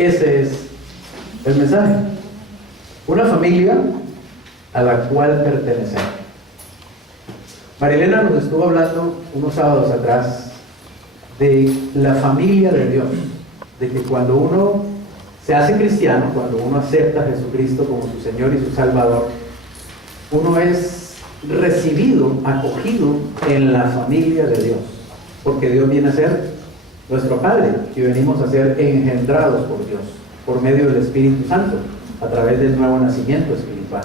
Ese es el mensaje. Una familia a la cual pertenecer. Marilena nos estuvo hablando unos sábados atrás de la familia de Dios, de que cuando uno se hace cristiano, cuando uno acepta a Jesucristo como su Señor y su Salvador, uno es recibido, acogido en la familia de Dios, porque Dios viene a ser nuestro Padre y venimos a ser engendrados por Dios, por medio del Espíritu Santo, a través del nuevo nacimiento espiritual.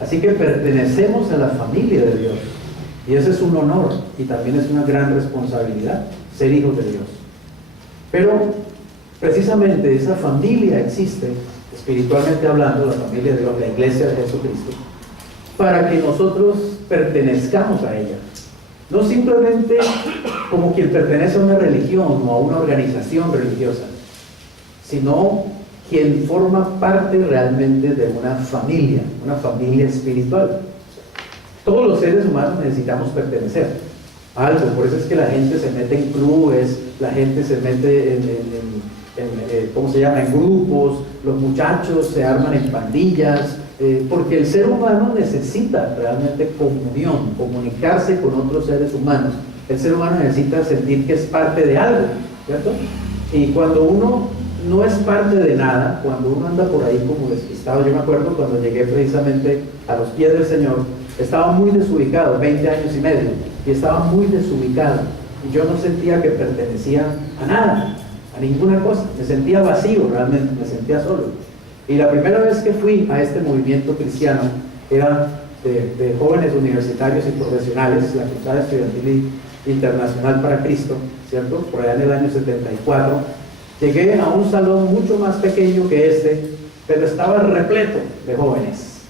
Así que pertenecemos a la familia de Dios, y ese es un honor y también es una gran responsabilidad, ser hijos de Dios. Pero precisamente esa familia existe, espiritualmente hablando, la familia de Dios, la iglesia de Jesucristo, para que nosotros pertenezcamos a ella. No simplemente como quien pertenece a una religión o a una organización religiosa, sino quien forma parte realmente de una familia espiritual. Todos los seres humanos necesitamos pertenecer a algo, por eso es que la gente se mete en clubes, la gente se mete ¿cómo se llama?, en grupos, los muchachos se arman en pandillas, porque el ser humano necesita realmente comunión, comunicarse con otros seres humanos. El ser humano necesita sentir que es parte de algo, ¿cierto? Y cuando uno no es parte de nada, cuando uno anda por ahí como despistado, yo me acuerdo cuando llegué precisamente a los pies del Señor, estaba muy desubicado, 20 años y medio, y estaba muy desubicado, y yo no sentía que pertenecía a nada, a ninguna cosa, me sentía vacío realmente, me sentía solo. Y la primera vez que fui a este movimiento cristiano era de jóvenes universitarios y profesionales, la Cruzada Estudiantil Internacional para Cristo, ¿cierto?, por allá en el año 74. Llegué a un salón mucho más pequeño que este, pero estaba repleto de jóvenes,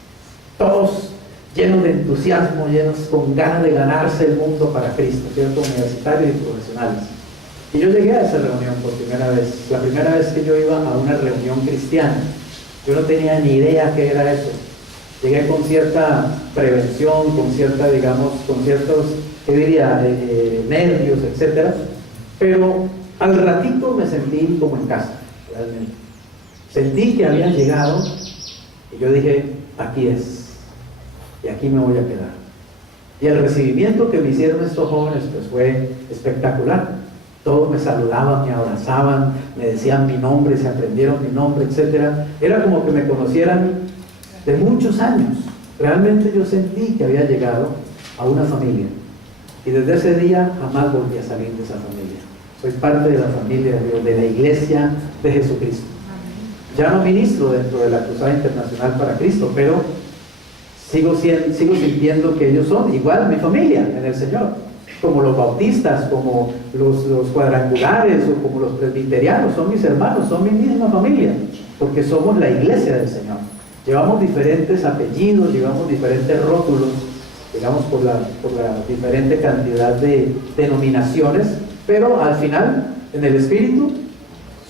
todos llenos de entusiasmo, llenos con ganas de ganarse el mundo para Cristo, ¿cierto?, universitarios y profesionales. Y yo llegué a esa reunión por primera vez, la primera vez que yo iba a una reunión cristiana. Yo no tenía ni idea qué era eso. Llegué con cierta prevención, con cierta, digamos, con ciertos, ¿qué diría?, nervios, etcétera. Pero al ratito me sentí como en casa, realmente. Sentí que habían llegado y yo dije, aquí es, y aquí me voy a quedar. Y el recibimiento que me hicieron estos jóvenes pues fue espectacular. Todos me saludaban, me abrazaban, me decían mi nombre, se aprendieron mi nombre, etc. Era como que me conocieran de muchos años. Realmente yo sentí que había llegado a una familia. Y desde ese día jamás volví a salir de esa familia. Soy parte de la familia de Dios, de la iglesia de Jesucristo. Ya no ministro dentro de la Cruzada Internacional para Cristo, pero sigo sintiendo que ellos son igual mi familia en el Señor. Como los bautistas, como los cuadrangulares o como los presbiterianos, son mis hermanos, son mi misma familia, porque somos la iglesia del Señor. Llevamos diferentes apellidos, llevamos diferentes rótulos, digamos por la diferente cantidad de denominaciones, pero al final, en el Espíritu,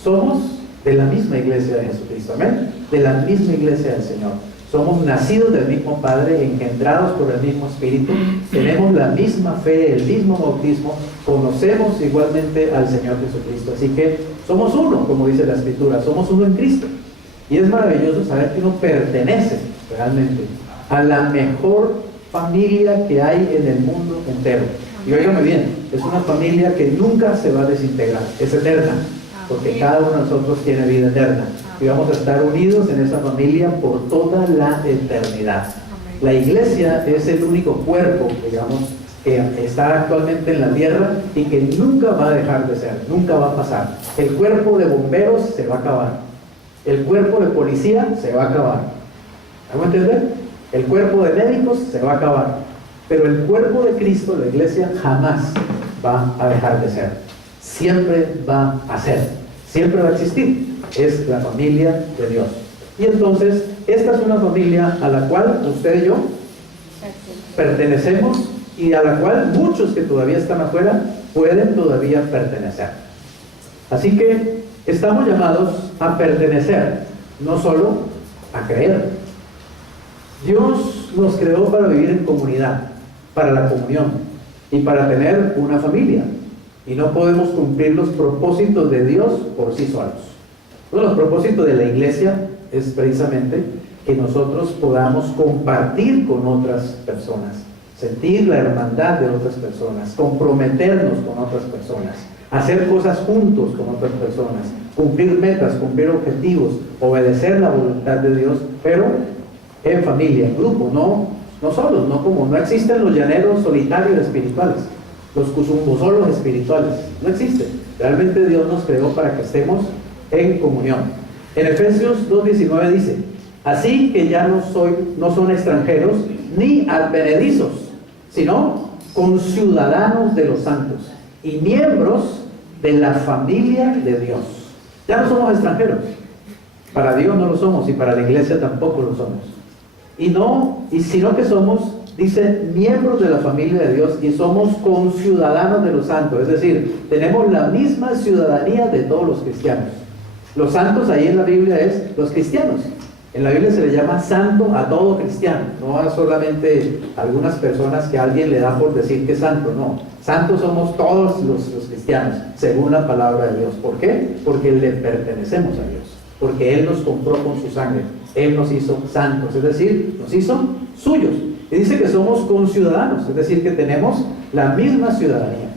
somos de la misma iglesia de Jesucristo, amén, de la misma iglesia del Señor. Somos nacidos del mismo Padre, engendrados por el mismo Espíritu, tenemos la misma fe, el mismo bautismo, conocemos igualmente al Señor Jesucristo. Así que somos uno, como dice la Escritura, somos uno en Cristo. Y es maravilloso saber que uno pertenece realmente a la mejor familia que hay en el mundo entero. Y óigame bien, es una familia que nunca se va a desintegrar, es eterna, porque cada uno de nosotros tiene vida eterna. Y vamos a estar unidos en esa familia por toda la eternidad. La iglesia es el único cuerpo, digamos, que está actualmente en la tierra y que nunca va a dejar de ser, nunca va a pasar. El cuerpo de bomberos se va a acabar, el cuerpo de policía se va a acabar, ¿vamos a entender? El cuerpo de médicos se va a acabar, pero el cuerpo de Cristo, la iglesia, jamás va a dejar de ser, siempre va a ser, siempre va a existir. Es la familia de Dios. Y entonces, esta es una familia a la cual usted y yo pertenecemos y a la cual muchos que todavía están afuera pueden todavía pertenecer. Así que estamos llamados a pertenecer, no solo a creer. Dios nos creó para vivir en comunidad, para la comunión y para tener una familia. Y no podemos cumplir los propósitos de Dios por sí solos. Uno de los propósitos de la iglesia es precisamente que nosotros podamos compartir con otras personas, sentir la hermandad de otras personas, comprometernos con otras personas, hacer cosas juntos con otras personas, cumplir metas, cumplir objetivos, obedecer la voluntad de Dios, pero en familia, en grupo, no solos, no existen los llaneros solitarios espirituales, los cuzumbosolos espirituales, no existen. Realmente Dios nos creó para que estemos en comunión. En Efesios 2:19 dice: así que ya no son extranjeros ni advenedizos, sino conciudadanos de los santos y miembros de la familia de Dios. Ya no somos extranjeros. Para Dios no lo somos, y para la iglesia tampoco lo somos. Sino que somos, dice, miembros de la familia de Dios, y somos conciudadanos de los santos. Es decir, tenemos la misma ciudadanía de todos los cristianos. Los santos ahí en la Biblia es los cristianos. En la Biblia se le llama santo a todo cristiano, no a solamente algunas personas que alguien le da por decir que es santo, no. Santos somos todos los cristianos, según la palabra de Dios. ¿Por qué? Porque le pertenecemos a Dios, porque Él nos compró con su sangre, Él nos hizo santos, es decir, nos hizo suyos. Y dice que somos conciudadanos, es decir, que tenemos la misma ciudadanía.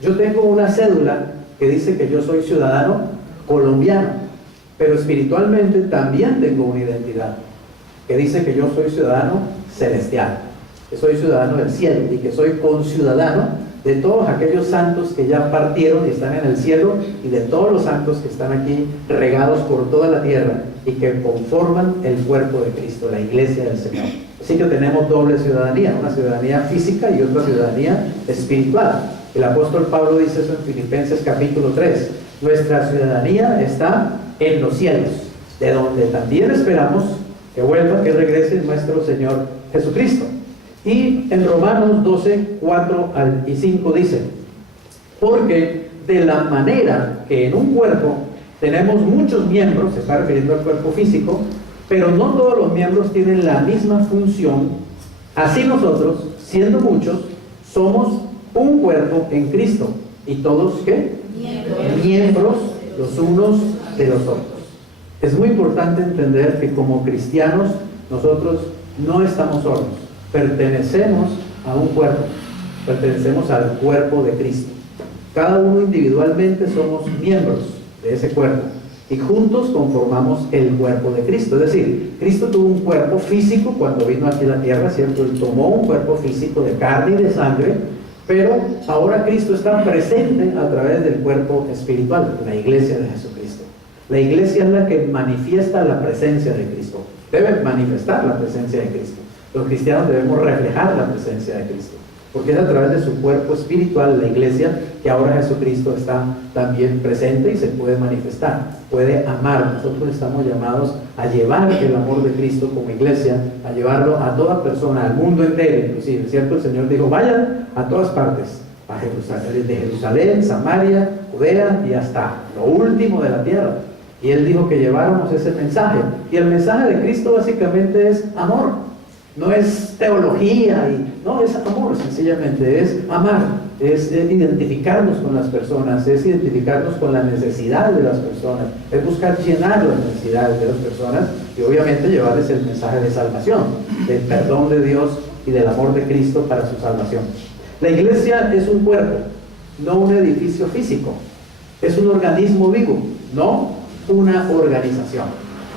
Yo tengo una cédula que dice que yo soy ciudadano colombiano, pero espiritualmente también tengo una identidad que dice que yo soy ciudadano celestial, que soy ciudadano del cielo y que soy conciudadano de todos aquellos santos que ya partieron y están en el cielo, y de todos los santos que están aquí regados por toda la tierra y que conforman el cuerpo de Cristo, la iglesia del Señor. Así que tenemos doble ciudadanía, una ciudadanía física y otra ciudadanía espiritual. El apóstol Pablo dice eso en Filipenses capítulo 3. Nuestra ciudadanía está en los cielos, de donde también esperamos que vuelva, que regrese nuestro Señor Jesucristo. Y en Romanos 12, 4 y 5 dice: porque de la manera que en un cuerpo tenemos muchos miembros, se está refiriendo al cuerpo físico, pero no todos los miembros tienen la misma función, así nosotros, siendo muchos, somos un cuerpo en Cristo. ¿Y todos qué? Miembros los unos de los otros. Es muy importante entender que como cristianos nosotros no estamos solos, pertenecemos a un cuerpo, pertenecemos al cuerpo de Cristo. Cada uno individualmente somos miembros de ese cuerpo y juntos conformamos el cuerpo de Cristo. Es decir, Cristo tuvo un cuerpo físico cuando vino aquí a la tierra, ¿cierto? Él tomó un cuerpo físico de carne y de sangre, pero ahora Cristo está presente a través del cuerpo espiritual, la iglesia de Jesucristo. La iglesia es la que manifiesta la presencia de Cristo, debe manifestar la presencia de Cristo. Los cristianos debemos reflejar la presencia de Cristo, porque es a través de su cuerpo espiritual, la iglesia, que ahora Jesucristo está también presente y se puede manifestar, puede amar. Nosotros estamos llamados a llevar el amor de Cristo como iglesia, a llevarlo a toda persona, al mundo entero inclusive, ¿cierto? El Señor dijo: vayan a todas partes, a Jerusalén, de Jerusalén, Samaria, Judea y hasta lo último de la tierra. Y Él dijo que lleváramos ese mensaje, y el mensaje de Cristo básicamente es amor. No es teología, no, es amor, sencillamente, es amar, es identificarnos con las personas, es identificarnos con las necesidades de las personas, es buscar llenar las necesidades de las personas y obviamente llevarles el mensaje de salvación, del perdón de Dios y del amor de Cristo para su salvación. La iglesia es un cuerpo, no un edificio físico, es un organismo vivo, no una organización.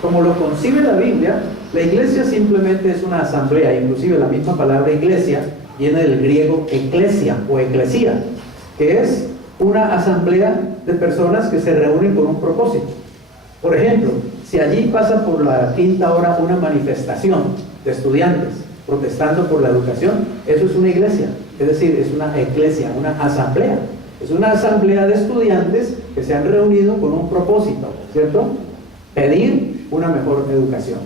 Como lo concibe la Biblia, la iglesia simplemente es una asamblea. Inclusive la misma palabra iglesia viene del griego eclesia o eclesía, que es una asamblea de personas que se reúnen con un propósito. Por ejemplo, si allí pasa por la quinta hora una manifestación de estudiantes protestando por la educación, eso es una iglesia, es decir, es una eclesia, una asamblea. Es una asamblea de estudiantes que se han reunido con un propósito, ¿cierto? Pedir una mejor educación.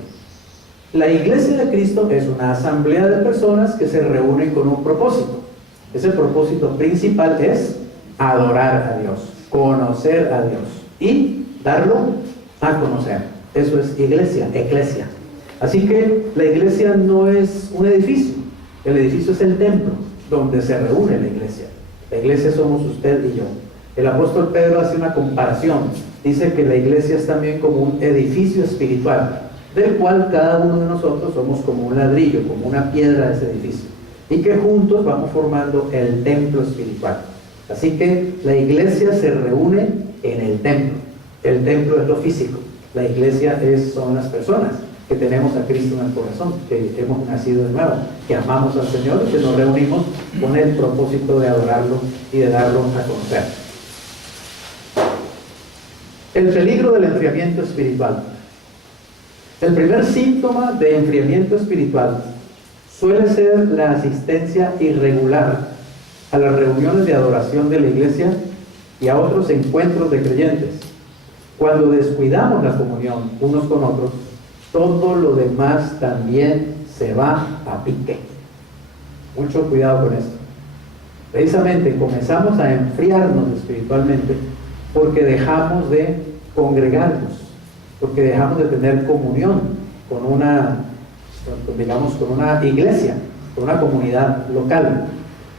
La iglesia de Cristo es una asamblea de personas que se reúnen con un propósito. Ese propósito principal es adorar a Dios, conocer a Dios y darlo a conocer. Eso es iglesia, eclesia. Así que la iglesia no es un edificio. El edificio es el templo donde se reúne la iglesia. La iglesia somos usted y yo. El apóstol Pedro hace una comparación dice que la iglesia es también como un edificio espiritual, del cual cada uno de nosotros somos como un ladrillo, como una piedra de ese edificio, y que juntos vamos formando el templo espiritual. Así que la iglesia se reúne en el templo. El templo es lo físico, la iglesia son las personas que tenemos a Cristo en el corazón, que hemos nacido de nuevo, que amamos al Señor y que nos reunimos con el propósito de adorarlo y de darlo a conocer. El peligro del enfriamiento espiritual. El primer síntoma de enfriamiento espiritual suele ser la asistencia irregular a las reuniones de adoración de la iglesia y a otros encuentros de creyentes. Cuando descuidamos la comunión unos con otros, todo lo demás también se va a pique. Mucho cuidado con esto. Precisamente comenzamos a enfriarnos espiritualmente porque dejamos de congregarnos, porque dejamos de tener comunión con una iglesia, con una comunidad local.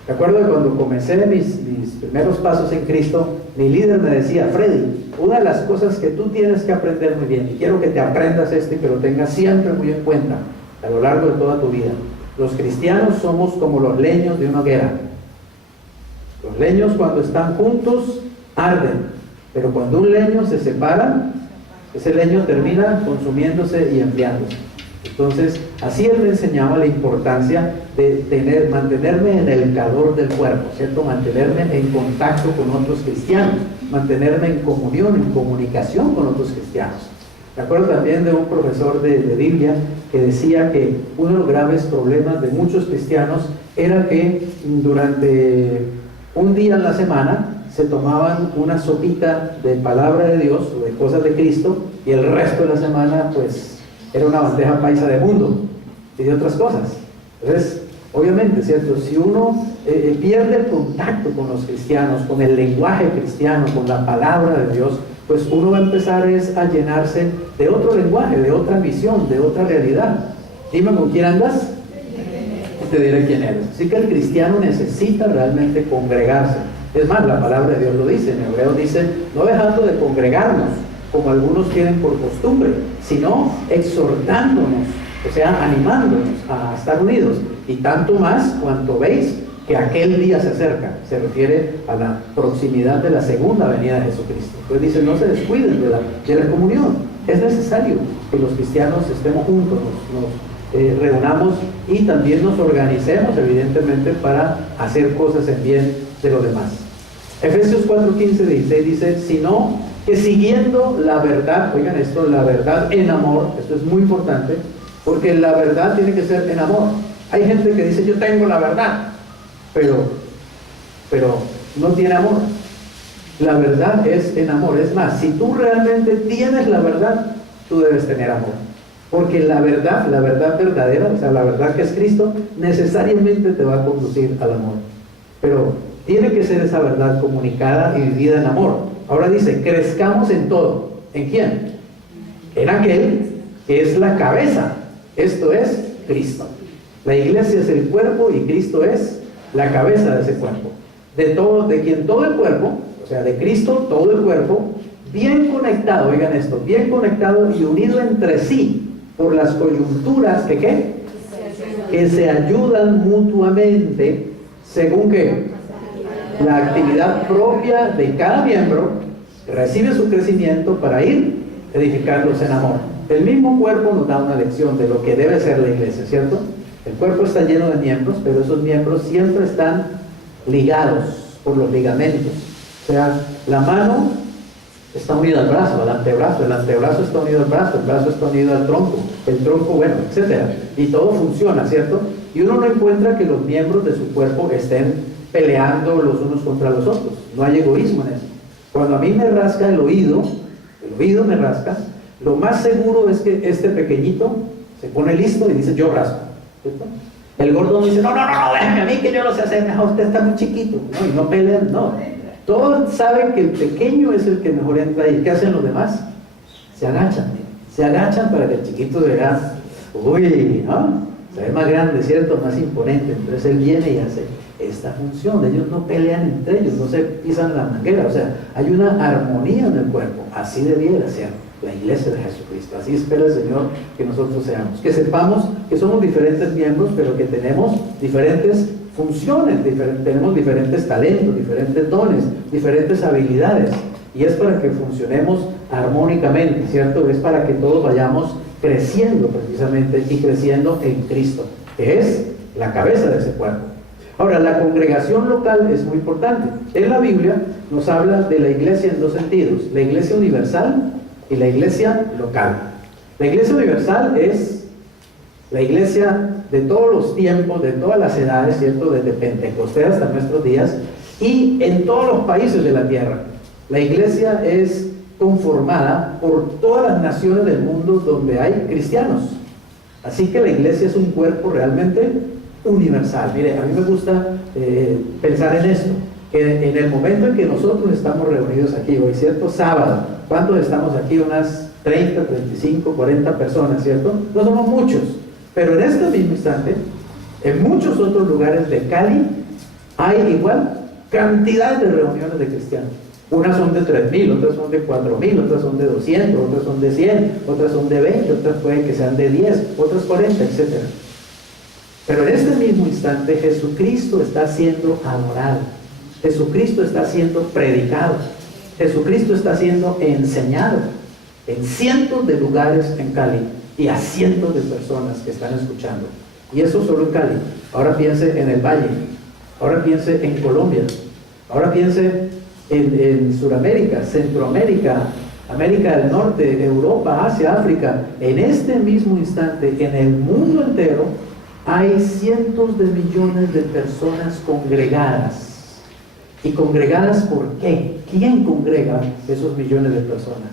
Recuerdo que cuando comencé mis primeros pasos en Cristo, mi líder me decía: Freddy, una de las cosas que tú tienes que aprender muy bien, y quiero que te aprendas esto y que lo tengas siempre muy en cuenta a lo largo de toda tu vida: los cristianos somos como los leños de una hoguera. Los leños, cuando están juntos, arden, pero cuando un leño se separa, ese leño termina consumiéndose y enfriándose. Entonces, así él me enseñaba la importancia de mantenerme en el calor del cuerpo, ¿cierto? Mantenerme en contacto con otros cristianos, mantenerme en comunión, en comunicación con otros cristianos. Me acuerdo también de un profesor de Biblia que decía que uno de los graves problemas de muchos cristianos era que durante un día en la semana se tomaban una sopita de palabra de Dios o de cosas de Cristo, y el resto de la semana pues era una bandeja paisa de mundo y de otras cosas. Entonces, obviamente, ¿cierto? Si uno pierde el contacto con los cristianos, con el lenguaje cristiano, con la palabra de Dios, pues uno va a empezar a llenarse de otro lenguaje, de otra visión, de otra realidad. Dime con quién andas y te diré quién eres. Así que el cristiano necesita realmente congregarse. Es más, la palabra de Dios lo dice, en Hebreo dice: no dejando de congregarnos, como algunos tienen por costumbre, sino exhortándonos, o sea, animándonos a estar unidos, y tanto más cuanto veis que aquel día se acerca. Se refiere a la proximidad de la segunda venida de Jesucristo. Entonces dice: no se descuiden de la comunión. Es necesario que los cristianos estemos juntos, nos reunamos y también nos organicemos, evidentemente, para hacer cosas en bien de los demás. Efesios 4:15-16 dice: sino que siguiendo la verdad, oigan esto, la verdad en amor. Esto es muy importante, porque la verdad tiene que ser en amor. Hay gente que dice: yo tengo la verdad, pero no tiene amor. La verdad es en amor. Es más, si tú realmente tienes la verdad, tú debes tener amor, porque la verdad verdadera, o sea, la verdad que es Cristo, necesariamente te va a conducir al amor. Pero tiene que ser esa verdad comunicada y vivida en amor. Ahora dice: crezcamos en todo. ¿En quién? En aquel que es la cabeza. Esto es Cristo. La iglesia es el cuerpo y Cristo es la cabeza de ese cuerpo. De quien todo el cuerpo, o sea, de Cristo todo el cuerpo, bien conectado, oigan esto, bien conectado y unido entre sí por las coyunturas que ¿qué? Que se ayudan mutuamente, según que la actividad propia de cada miembro recibe su crecimiento para ir edificándose en amor. El mismo cuerpo nos da una lección de lo que debe ser la iglesia, ¿cierto? El cuerpo está lleno de miembros, pero esos miembros siempre están ligados por los ligamentos. O sea, la mano está unida al brazo, al antebrazo, el antebrazo está unido al brazo, el brazo está unido al tronco, el tronco, bueno, etcétera. Y todo funciona, ¿cierto? Y uno no encuentra que los miembros de su cuerpo estén peleando los unos contra los otros. No hay egoísmo en eso. Cuando a mí me rasca el oído me rasca, lo más seguro es que este pequeñito se pone listo y dice: yo rasco, ¿cierto? El gordo dice: no, déjame a mí que yo lo sé hacer mejor, usted está muy chiquito, ¿no? Y no pelean, no. Todos saben que el pequeño es el que mejor entra ahí. ¿Qué hacen los demás? Se agachan para que el chiquito vea, uy, ¿no? Se ve más grande, ¿cierto? Más imponente. Entonces él viene y hace. esta función. Ellos no pelean entre ellos, no se pisan la manguera, o sea, hay una armonía en el cuerpo. Así debiera ser la iglesia de Jesucristo. Así espera el Señor que nosotros seamos, que sepamos que somos diferentes miembros, pero que tenemos diferentes funciones, tenemos diferentes talentos, diferentes dones, diferentes habilidades, y es para que funcionemos armónicamente, ¿cierto? Es para que todos vayamos creciendo precisamente, y creciendo en Cristo, que es la cabeza de ese cuerpo. Ahora, la congregación local es muy importante. En la Biblia nos habla de la iglesia en dos sentidos: la iglesia universal y la iglesia local. La iglesia universal es la iglesia de todos los tiempos, de todas las edades, ¿cierto? Desde Pentecostés hasta nuestros días, y en todos los países de la tierra. La iglesia es conformada por todas las naciones del mundo donde hay cristianos. Así que la iglesia es un cuerpo realmente universal. Mire, a mí me gusta pensar en esto, que en el momento en que nosotros estamos reunidos aquí hoy, ¿cierto? Sábado, ¿cuántos estamos aquí? Unas 30, 35, 40 personas, ¿cierto? No somos muchos, pero en este mismo instante, en muchos otros lugares de Cali, hay igual cantidad de reuniones de cristianos. Unas son de 3.000, otras son de 4.000, otras son de 200, otras son de 100, otras son de 20, otras pueden que sean de 10, otras 40, etc. Pero en este mismo instante Jesucristo está siendo adorado, Jesucristo está siendo predicado, Jesucristo está siendo enseñado en cientos de lugares en Cali y a cientos de personas que están escuchando. Y eso solo en Cali. Ahora piense en el Valle, ahora piense en Colombia, ahora piense en Sudamérica, Centroamérica, América del Norte, Europa, Asia, África. En este mismo instante, en el mundo entero, hay cientos de millones de personas congregadas. ¿Y congregadas por qué? ¿Quién congrega esos millones de personas?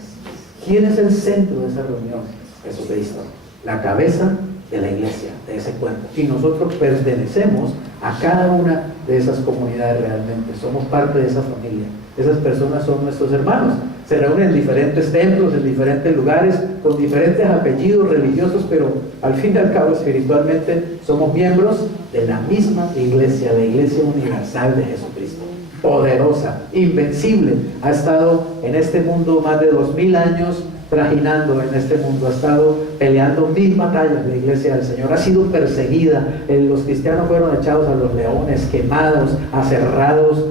¿Quién es el centro de esa reunión? Jesucristo, la cabeza de la iglesia, de ese cuerpo. Y nosotros pertenecemos a cada una de esas comunidades realmente. Somos parte de esa familia. Esas personas son nuestros hermanos. Se reúnen en diferentes templos, en diferentes lugares, con diferentes apellidos religiosos, pero al fin y al cabo, espiritualmente, somos miembros de la misma iglesia, la iglesia universal de Jesucristo. Poderosa, invencible. Ha estado en este mundo más de 2000 años, trajinando en este mundo, ha estado peleando 1000 batallas. La iglesia del Señor ha sido perseguida, los cristianos fueron echados a los leones, quemados, aserrados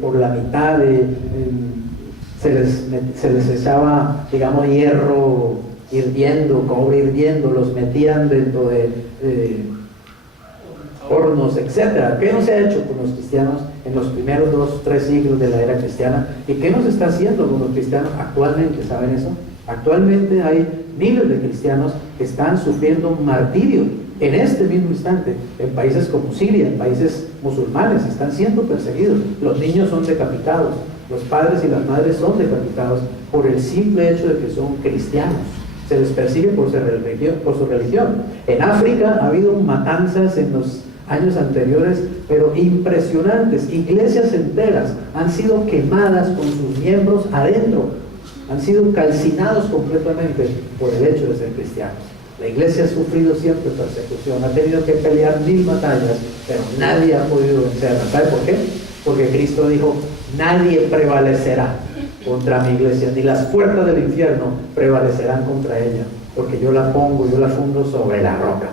por la mitad, se les echaba, digamos, hierro hirviendo, cobre hirviendo, los metían dentro de hornos, etc. ¿Qué no se ha hecho con los cristianos en los primeros 2 o 3 siglos de la era cristiana? ¿Y qué nos está haciendo con los cristianos actualmente? ¿Saben eso? Actualmente hay miles de cristianos que están sufriendo martirio en este mismo instante, en países como Siria, en países musulmanes, están siendo perseguidos. Los niños son decapitados, los padres y las madres son decapitados por el simple hecho de que son cristianos. Se les persigue por su religión. En África ha habido matanzas en los años anteriores, pero impresionantes. Iglesias enteras han sido quemadas con sus miembros adentro, han sido calcinados completamente por el hecho de ser cristianos. La iglesia ha sufrido siempre persecución, ha tenido que pelear 1000 batallas, pero nadie ha podido vencerla. ¿Sabe por qué? Porque Cristo dijo: nadie prevalecerá contra mi iglesia, ni las puertas del infierno prevalecerán contra ella, porque yo la pongo, yo la fundo sobre la roca.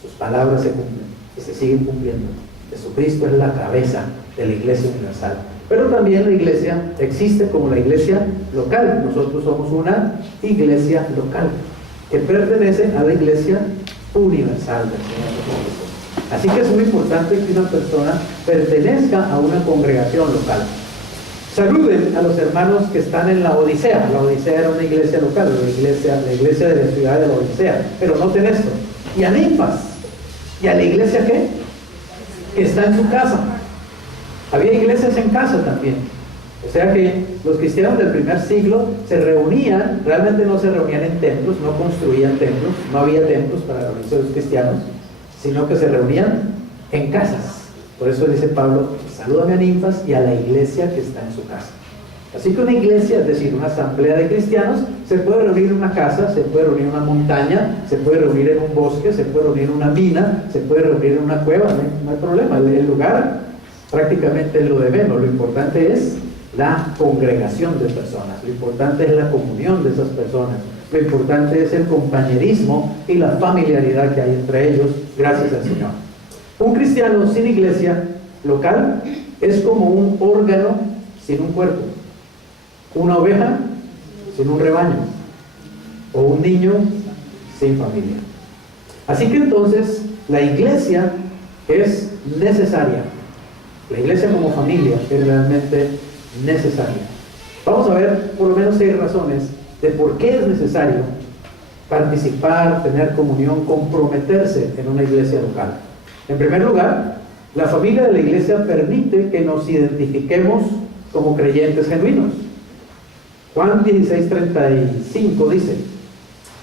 Sus palabras se cumplen y se siguen cumpliendo. Jesucristo es la cabeza de la iglesia universal. Pero también la iglesia existe como la iglesia local. Nosotros somos una iglesia local que pertenece a la iglesia universal del Señor Jesucristo. Así que es muy importante que una persona pertenezca a una congregación local. Saluden a los hermanos que están en la Odisea. La Odisea era una iglesia local, la iglesia de la ciudad de la Odisea. Pero noten esto: y a Ninfas, y a la iglesia que está en su casa. Había iglesias en casa también. O sea que los cristianos del primer siglo se reunían, realmente no se reunían en templos, no construían templos, no había templos para reunirse los cristianos, sino que se reunían en casas. Por eso dice Pablo: salúdame a Ninfas y a la iglesia que está en su casa. Así que una iglesia, es decir, una asamblea de cristianos, se puede reunir en una casa, se puede reunir en una montaña, se puede reunir en un bosque, se puede reunir en una mina, se puede reunir en una cueva, no hay problema. El lugar prácticamente es lo de menos. Lo importante es la congregación de personas, lo importante es la comunión de esas personas, lo importante es el compañerismo y la familiaridad que hay entre ellos, gracias al Señor. Un cristiano sin iglesia local es como un órgano sin un cuerpo, una oveja sin un rebaño, o un niño sin familia. Así que entonces la iglesia es necesaria. La iglesia como familia es realmente necesaria. Vamos a ver por lo menos 6 razones de por qué es necesario participar, tener comunión, comprometerse en una iglesia local. En primer lugar, la familia de la iglesia permite que nos identifiquemos como creyentes genuinos. Juan 16:35 dice: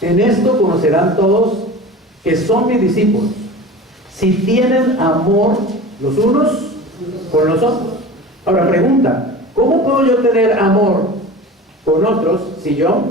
en esto conocerán todos que son mis discípulos, si tienen amor los unos con los otros. Ahora pregunta, ¿cómo puedo yo tener amor con otros si yo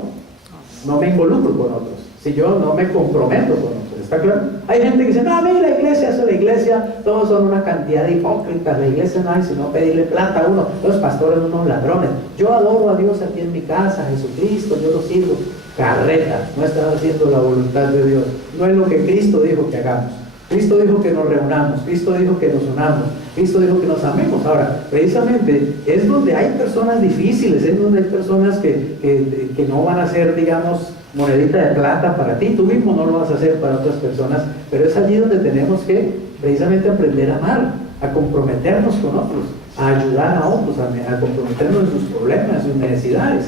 no me involucro con otros? Si yo no me comprometo con otros, ¿está claro? Hay gente que dice, no, mira, la iglesia es la iglesia, todos son una cantidad de hipócritas, la iglesia no hay sino pedirle plata a uno, los pastores son unos ladrones, yo adoro a Dios aquí en mi casa, Jesucristo, yo lo sirvo. Carreta, no estás haciendo la voluntad de Dios, no es lo que Cristo dijo que hagamos. Cristo dijo que nos reunamos, Cristo dijo que nos unamos, Cristo dijo que nos amemos. Ahora, precisamente es donde hay personas difíciles, es donde hay personas que no van a ser, digamos, monedita de plata para ti, tú mismo no lo vas a hacer para otras personas, pero es allí donde tenemos que precisamente aprender a amar, a comprometernos con otros, a ayudar a otros, a comprometernos en sus problemas, en sus necesidades.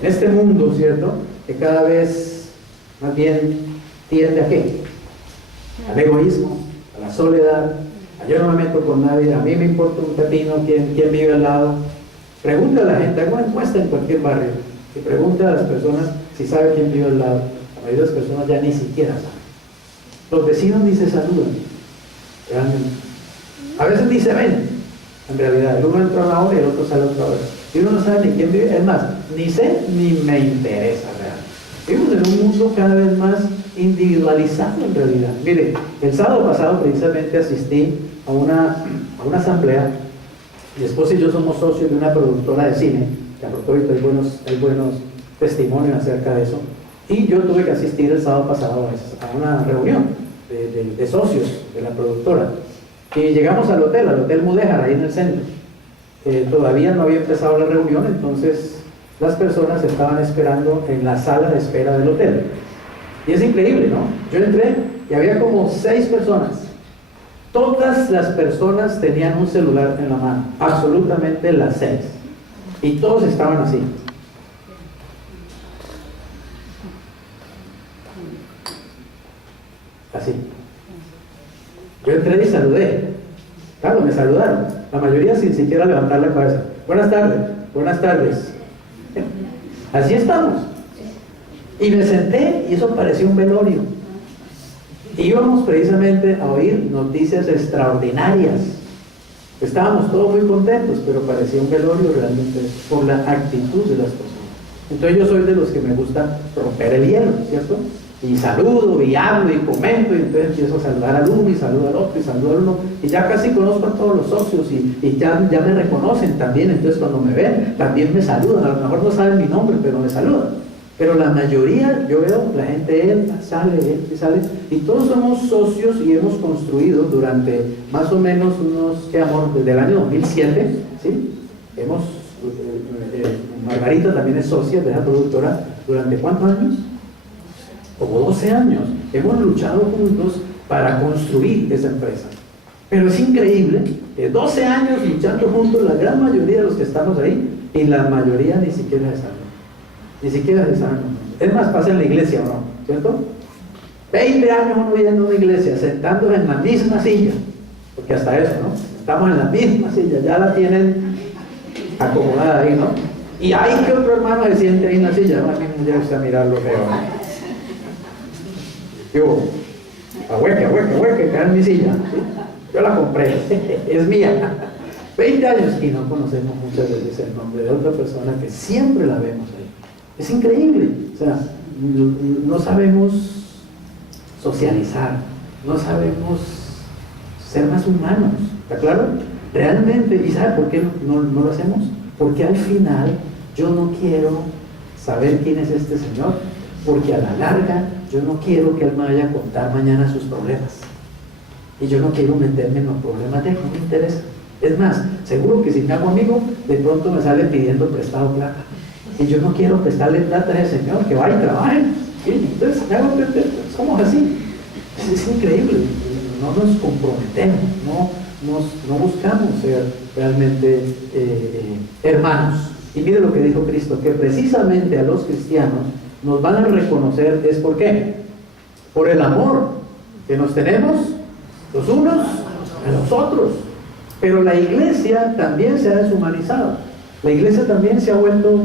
En este mundo, ¿cierto?, que cada vez más bien tiende a ¿qué? Al egoísmo, a la soledad, a yo no me meto con nadie, a mí me importa un pepino quién vive al lado. Pregunta a la gente, haga una encuesta en cualquier barrio y pregunta a las personas si sabe quién vive al lado. La mayoría de las personas ya ni siquiera saben. Los vecinos ni se saludan, realmente. A veces ni se ven, en realidad. El uno entra a una hora y el otro sale a otra hora. Y uno no sabe ni quién vive, es más, ni sé ni me interesa realmente. Vivimos en un mundo cada vez más individualizado en realidad. Mire, el sábado pasado precisamente asistí a una asamblea. Mi esposa y yo somos socios de una productora de cine, que a propósito hay buenos testimonios acerca de eso, y yo tuve que asistir el sábado pasado a una reunión de socios de la productora, y llegamos al Hotel Mudéjar, ahí en el centro. Todavía no había empezado la reunión, entonces las personas estaban esperando en la sala de espera del hotel. Y es increíble, ¿no? Yo entré y había como 6 personas. Todas las personas tenían un celular en la mano, absolutamente las 6. Y todos estaban así. Así. Yo entré y saludé. Claro, me saludaron. La mayoría sin siquiera levantar la cabeza. Buenas tardes, buenas tardes. Así estamos. Y me senté y eso parecía un velorio. Y íbamos precisamente a oír noticias extraordinarias. Estábamos todos muy contentos, pero parecía un velorio realmente por la actitud de las personas. Entonces yo soy de los que me gusta romper el hielo, ¿cierto? Y saludo, y hablo, y comento, y entonces empiezo a saludar al uno, y saludo al otro, y saludo al uno, y ya casi conozco a todos los socios, y ya me reconocen también, entonces cuando me ven, también me saludan, a lo mejor no saben mi nombre, pero me saludan. Pero la mayoría, yo veo, la gente entra, sale, y todos somos socios y hemos construido durante más o menos desde el año 2007, ¿sí? Margarita también es socia de la productora, ¿durante cuántos años? Como 12 años. Hemos luchado juntos para construir esa empresa. Pero es increíble que 12 años luchando juntos, la gran mayoría de los que estamos ahí, y la mayoría ni siquiera se saben. Ni siquiera se saben. Es más, pasa en la iglesia, ¿no? ¿Cierto? 20 años uno yendo a una iglesia, sentándose en la misma silla, porque hasta eso, ¿no? Estamos en la misma silla, ya la tienen acomodada ahí, ¿no? Y hay que otro hermano se siente ahí en la silla, ¿no? A mí me llega a mirarlo feo, ¿no? Yo, ahueque, queda en mi silla, ¿sí? Yo la compré, es mía. 20 años y no conocemos muchas veces el nombre de otra persona que siempre la vemos ahí. Es increíble, sea, no sabemos socializar, no sabemos ser más humanos, ¿está claro? Realmente, ¿y sabe por qué no lo hacemos? Porque al final yo no quiero saber quién es este señor, porque a la larga yo no quiero que él me vaya a contar mañana sus problemas. Y yo no quiero meterme en los problemas de él, no me interesa. Es más, seguro que si me hago amigo, de pronto me sale pidiendo prestado plata. Y yo no quiero prestarle plata a ese señor, que vaya y trabaje. ¿Sí? Entonces, somos así. Es increíble. No nos comprometemos, no buscamos ser realmente hermanos. Y mire lo que dijo Cristo, que precisamente a los cristianos nos van a reconocer, ¿es por qué? Por el amor que nos tenemos los unos a los otros. Pero la iglesia también se ha deshumanizado. La iglesia también se ha vuelto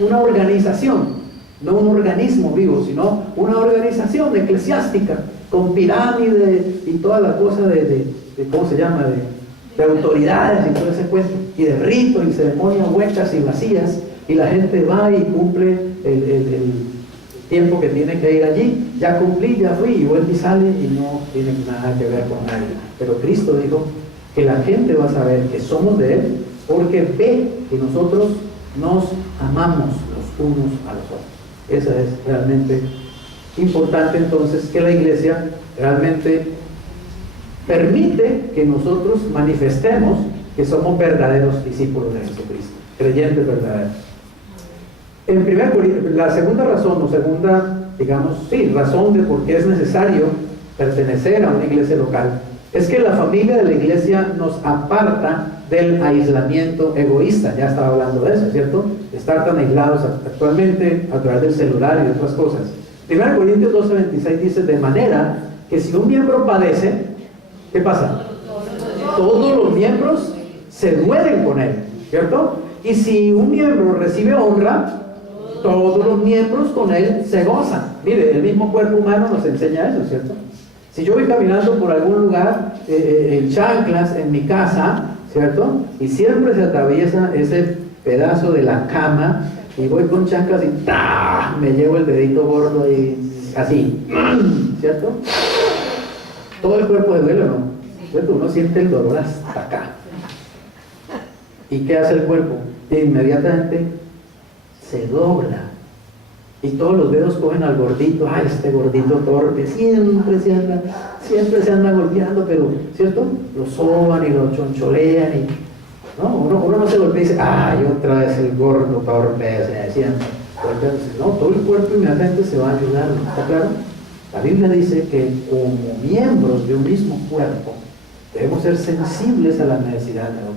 una organización, no un organismo vivo, sino una organización eclesiástica, con pirámide y toda la cosa de ¿cómo se llama? De autoridades y todo ese cuento, y de ritos y ceremonias huecas y vacías, y la gente va y cumple el tiempo que tiene que ir allí. Ya cumplí, ya fui, y vuelve y sale y no tiene nada que ver con nadie. Pero Cristo dijo que la gente va a saber que somos de Él porque ve que nosotros nos amamos los unos a los otros. Esa es realmente importante, entonces, que la iglesia realmente permite que nosotros manifestemos que somos verdaderos discípulos de Jesucristo, creyentes verdaderos. En primer Corintios, la segunda razón, o segunda, digamos, razón de por qué es necesario pertenecer a una iglesia local, es que la familia de la iglesia nos aparta del aislamiento egoísta. Ya estaba hablando de eso, ¿cierto? Estar tan aislados actualmente a través del celular y otras cosas. 1 Corintios 12:26 dice, de manera que si un miembro padece, ¿qué pasa? Todos los miembros se duelen con él, ¿cierto? Y si un miembro recibe honra, todos los miembros con él se gozan. Mire, el mismo cuerpo humano nos enseña eso, ¿cierto? Si yo voy caminando por algún lugar en chanclas en mi casa, ¿cierto? Y siempre se atraviesa ese pedazo de la cama y voy con chanclas y ¡tá! Me llevo el dedito gordo y así, ¿cierto? Todo el cuerpo de duele, ¿no? ¿Cierto? Uno siente el dolor hasta acá. ¿Y qué hace el cuerpo? Inmediatamente se dobla. Y todos los dedos cogen al gordito. ¡Ay, este gordito torpe! Siempre se anda golpeando, pero, ¿cierto? Lo soban y lo choncholean. ¿No? Uno no se golpea y dice, ¡ay, otra vez el gordo torpe! No, todo el cuerpo inmediatamente se va a ayudar, ¿está claro? La Biblia dice que como miembros de un mismo cuerpo debemos ser sensibles a la necesidad de otros.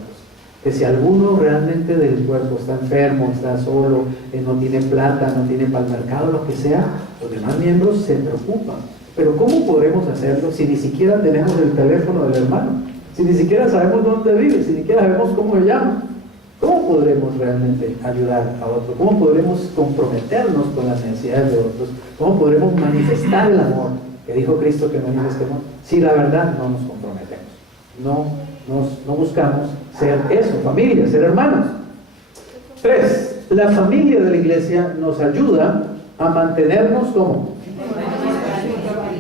Que si alguno realmente del cuerpo está enfermo, está solo, no tiene plata, no tiene para el mercado, lo que sea, los demás miembros se preocupan. Pero ¿cómo podremos hacerlo si ni siquiera tenemos el teléfono del hermano? Si ni siquiera sabemos dónde vive, si ni siquiera sabemos cómo se llama. ¿Cómo podremos realmente ayudar a otros? ¿Cómo podremos comprometernos con las necesidades de otros? ¿Cómo podremos manifestar el amor que dijo Cristo que manifestemos si la verdad no nos comprometemos? No buscamos ser eso, familia, ser hermanos. 3. La familia de la iglesia nos ayuda a mantenernos como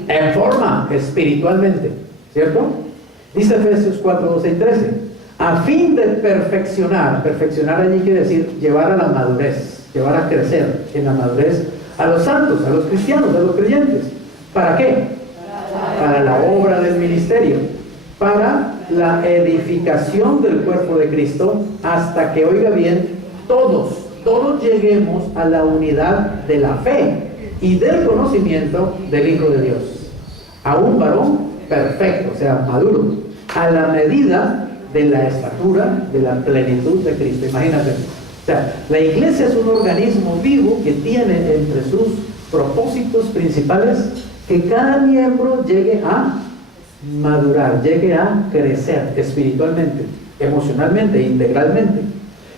en forma espiritualmente, ¿cierto? Dice Efesios 4, 12 y 13, a fin de perfeccionar allí quiere decir llevar a la madurez, llevar a crecer en la madurez a los santos, a los cristianos, a los creyentes. ¿Para qué? Para la obra del ministerio, para la edificación del cuerpo de Cristo, hasta que, oiga bien, todos lleguemos a la unidad de la fe y del conocimiento del Hijo de Dios, a un varón perfecto, o sea, maduro, a la medida de la estatura de la plenitud de Cristo. Imagínate, o sea, la iglesia es un organismo vivo que tiene entre sus propósitos principales que cada miembro llegue a madurar, llegue a crecer espiritualmente, emocionalmente, integralmente,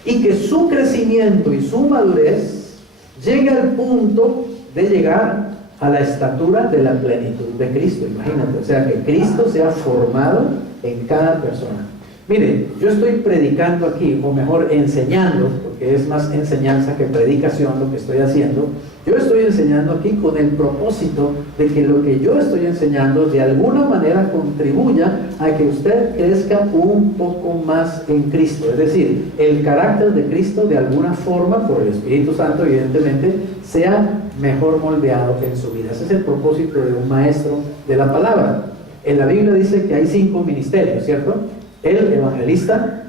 y que su crecimiento y su madurez llegue al punto de llegar a la estatura de la plenitud de Cristo. Imagínate, o sea, que Cristo sea formado en cada persona. Mire, yo estoy predicando aquí, o mejor enseñando, porque es más enseñanza que predicación lo que estoy haciendo, Yo estoy enseñando aquí con el propósito de que lo que yo estoy enseñando de alguna manera contribuya a que usted crezca un poco más en Cristo. Es decir, el carácter de Cristo de alguna forma, por el Espíritu Santo evidentemente, sea mejor moldeado en su vida. Ese es el propósito de un maestro de la palabra. En la Biblia dice que hay 5 ministerios, ¿cierto? El evangelista,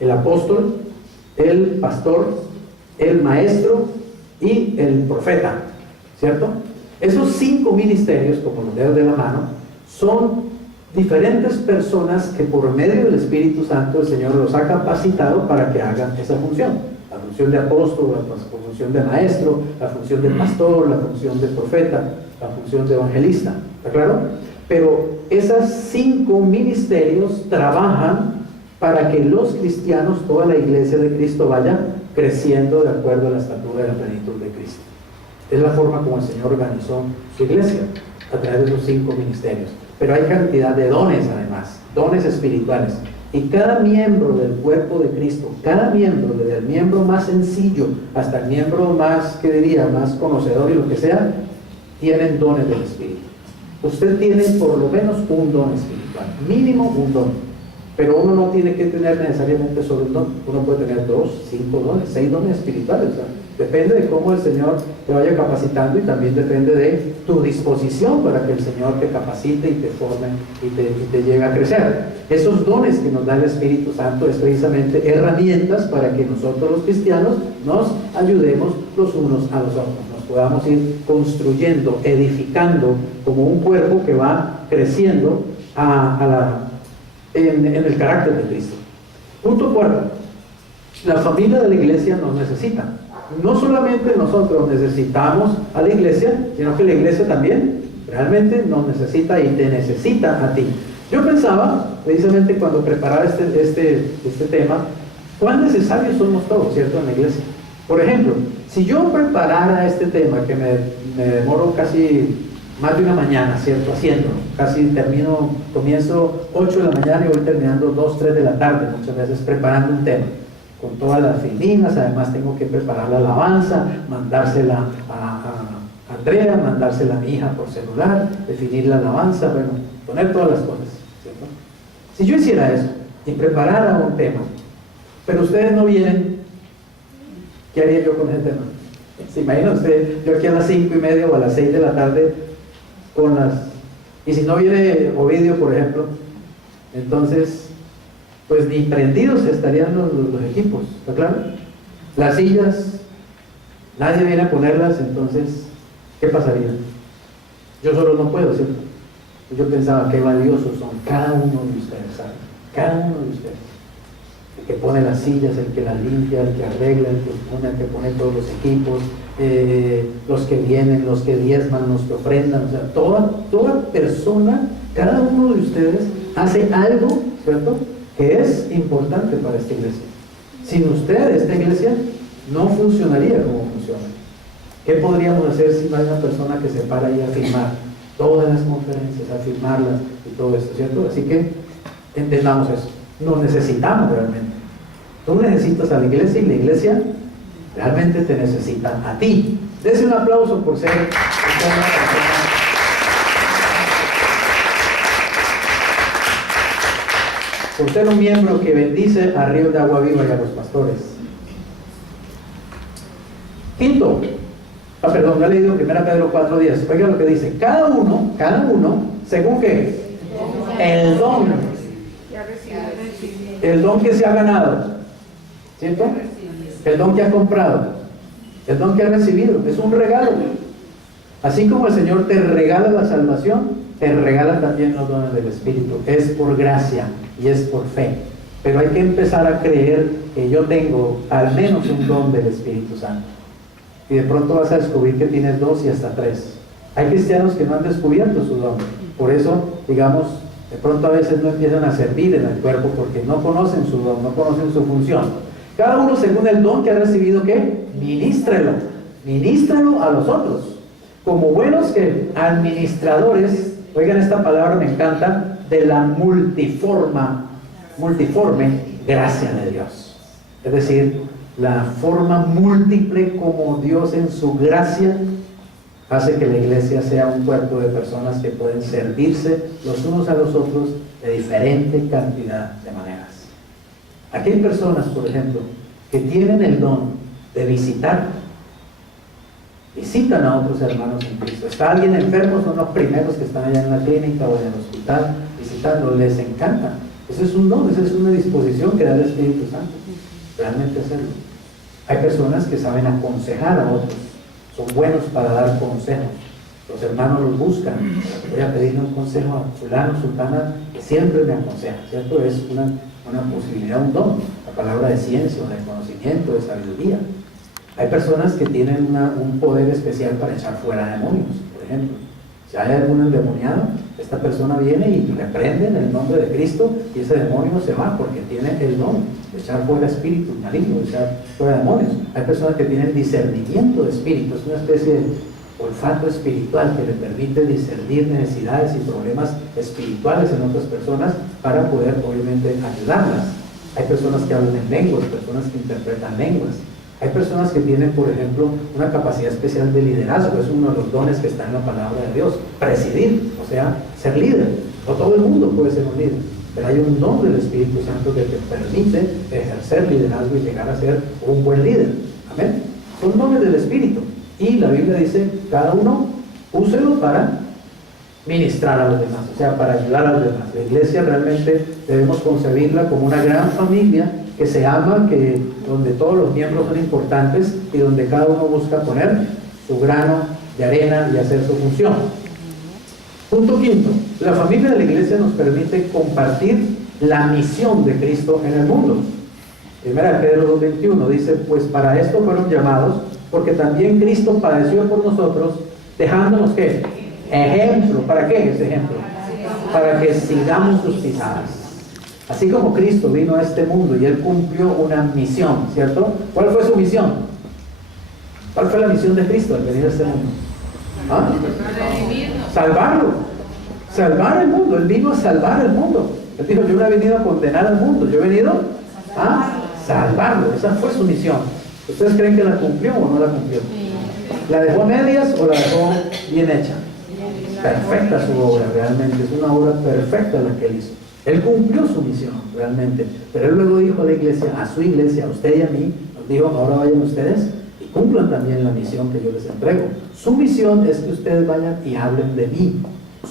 el apóstol, el pastor, el maestro y el profeta, ¿cierto? Esos 5 ministerios, como los dedos de la mano, son diferentes personas que por medio del Espíritu Santo el Señor los ha capacitado para que hagan esa función. La función de apóstol, la función de maestro, la función de pastor, la función de profeta, la función de evangelista. ¿Está claro? Pero esos 5 ministerios trabajan para que los cristianos, toda la iglesia de Cristo, vaya creciendo de acuerdo a la estatura de la plenitud de Cristo. Es la forma como el Señor organizó su iglesia, a través de esos 5 ministerios. Pero hay cantidad de dones además, dones espirituales. Y cada miembro del cuerpo de Cristo, cada miembro, desde el miembro más sencillo hasta el miembro más, ¿qué diría?, más conocedor y lo que sea, tienen dones del Espíritu. Usted tiene por lo menos un don espiritual, mínimo un don. Pero uno no tiene que tener necesariamente solo un don. Uno puede tener 2, 5 dones, 6 dones espirituales. O sea, depende de cómo el Señor te vaya capacitando y también depende de tu disposición para que el Señor te capacite y te forme y te llegue a crecer. Esos dones que nos da el Espíritu Santo es precisamente herramientas para que nosotros los cristianos nos ayudemos los unos a los otros. Nos podamos ir construyendo, edificando como un cuerpo que va creciendo en el carácter de Cristo. Punto 4. La familia de la iglesia nos necesita. No solamente nosotros necesitamos a la iglesia, sino que la iglesia también realmente nos necesita y te necesita a ti. Yo pensaba, precisamente cuando preparaba este tema, cuán necesarios somos todos, ¿cierto?, en la iglesia. Por ejemplo, si yo preparara este tema, que me demoro casi más de una mañana, ¿cierto?, haciéndolo, casi comienzo 8 de la mañana y voy terminando 2, 3 de la tarde, muchas veces preparando un tema, con todas las filinas. Además tengo que preparar la alabanza, mandársela a Andrea, mandársela a mi hija por celular, definir la alabanza, bueno, poner todas las cosas, ¿cierto? Si yo hiciera eso y preparara un tema, pero ustedes no vienen, ¿qué haría yo con ese tema? ¿Se imagina usted, yo aquí a las 5:30 o a las 6 de la tarde y si no viene Ovidio, por ejemplo, entonces pues ni prendidos estarían los equipos, ¿está claro? Las sillas, nadie viene a ponerlas, entonces ¿qué pasaría? Yo solo no puedo, ¿cierto? Yo pensaba qué valiosos son cada uno de ustedes, ¿saben? Cada uno de ustedes, el que pone las sillas, el que las limpia, el que arregla, el que pone todos los equipos, los que vienen, los que diezman, los que ofrendan, o sea, toda persona, cada uno de ustedes hace algo, ¿cierto?, que es importante para esta iglesia. Sin usted, esta iglesia no funcionaría como funciona. ¿Qué podríamos hacer si no hay una persona que se para ahí a filmar todas las conferencias, a filmarlas y todo esto, ¿cierto? Así que entendamos eso. Nos necesitamos realmente. Tú necesitas a la iglesia y la iglesia realmente te necesita a ti. Dese un aplauso por ser una persona. Por ser un miembro que bendice a Ríos de Agua Viva y a los pastores. Quinto, perdón, no he leído 1 Pedro 4:10. Oiga lo que dice: cada uno, según qué, el don que se ha ganado, ¿cierto? El don que ha comprado, el don que ha recibido, es un regalo. Así como el Señor te regala la salvación, te regala también los dones del Espíritu. Es por gracia y es por fe. Pero hay que empezar a creer que yo tengo al menos un don del Espíritu Santo. Y de pronto vas a descubrir que tienes 2 y hasta 3. Hay cristianos que no han descubierto su don. Por eso, digamos, de pronto a veces no empiezan a servir en el cuerpo porque no conocen su don, no conocen su función. Cada uno según el don que ha recibido, ¿qué? Ministrelo a los otros. Como buenos que administradores, oigan esta palabra, me encanta, de la multiforme gracia de Dios. Es decir, la forma múltiple como Dios en su gracia hace que la iglesia sea un cuerpo de personas que pueden servirse los unos a los otros de diferente cantidad de maneras. Aquí hay personas, por ejemplo, que tienen el don de visitan a otros hermanos en Cristo. Está alguien enfermo, son los primeros que están allá en la clínica o en el hospital visitando, les encanta. Eso es un don, esa es una disposición que da el Espíritu Santo, realmente hacerlo. Hay personas que saben aconsejar a otros, son buenos para dar consejos. Los hermanos los buscan. Voy a pedirle un consejo a fulano, sultana, que siempre me aconseja, ¿cierto? Es una posibilidad, un don, la palabra de ciencia, de conocimiento, de sabiduría. Hay personas que tienen un poder especial para echar fuera demonios, por ejemplo. Si hay algún endemoniado, esta persona viene y reprende en el nombre de Cristo y ese demonio se va porque tiene el don de echar fuera espíritus malignos, de echar fuera demonios. Hay personas que tienen discernimiento de espíritus, una especie de olfato espiritual que le permite discernir necesidades y problemas espirituales en otras personas para poder obviamente ayudarlas. Hay personas que hablan en lenguas, personas que interpretan lenguas. Hay personas que tienen, por ejemplo, una capacidad especial de liderazgo, es uno de los dones que está en la palabra de Dios, presidir, o sea, ser líder. No todo el mundo puede ser un líder, pero hay un don del Espíritu Santo que te permite ejercer liderazgo y llegar a ser un buen líder. Amén. Son dones del Espíritu. Y la Biblia dice, cada uno úselo para ministrar a los demás, o sea, para ayudar a los demás. La iglesia realmente debemos concebirla como una gran familia que se ama, donde todos los miembros son importantes y donde cada uno busca poner su grano de arena y hacer su función. Punto quinto, la familia de la iglesia nos permite compartir la misión de Cristo en el mundo. Primera de Pedro 2:21 dice, pues para esto fueron llamados, porque también Cristo padeció por nosotros, dejándonos ¿qué? Ejemplo. ¿Para qué ese ejemplo? Para que sigamos sus pisadas. Así como Cristo vino a este mundo y Él cumplió una misión, ¿cierto? ¿Cuál fue su misión? ¿Cuál fue la misión de Cristo al venir a este mundo? ¿Ah? Salvarlo. Salvar el mundo. Él vino a salvar el mundo. Él dijo, yo no he venido a condenar al mundo, yo he venido a salvarlo. Esa fue su misión. ¿Ustedes creen que la cumplió o no la cumplió? ¿La dejó a medias o la dejó bien hecha? Perfecta su obra, realmente. Es una obra perfecta la que Él hizo. Él cumplió su misión, realmente. Pero Él luego dijo a la iglesia, a su iglesia, a usted y a mí, nos dijo, ahora vayan ustedes y cumplan también la misión que yo les entrego. Su misión es que ustedes vayan y hablen de mí.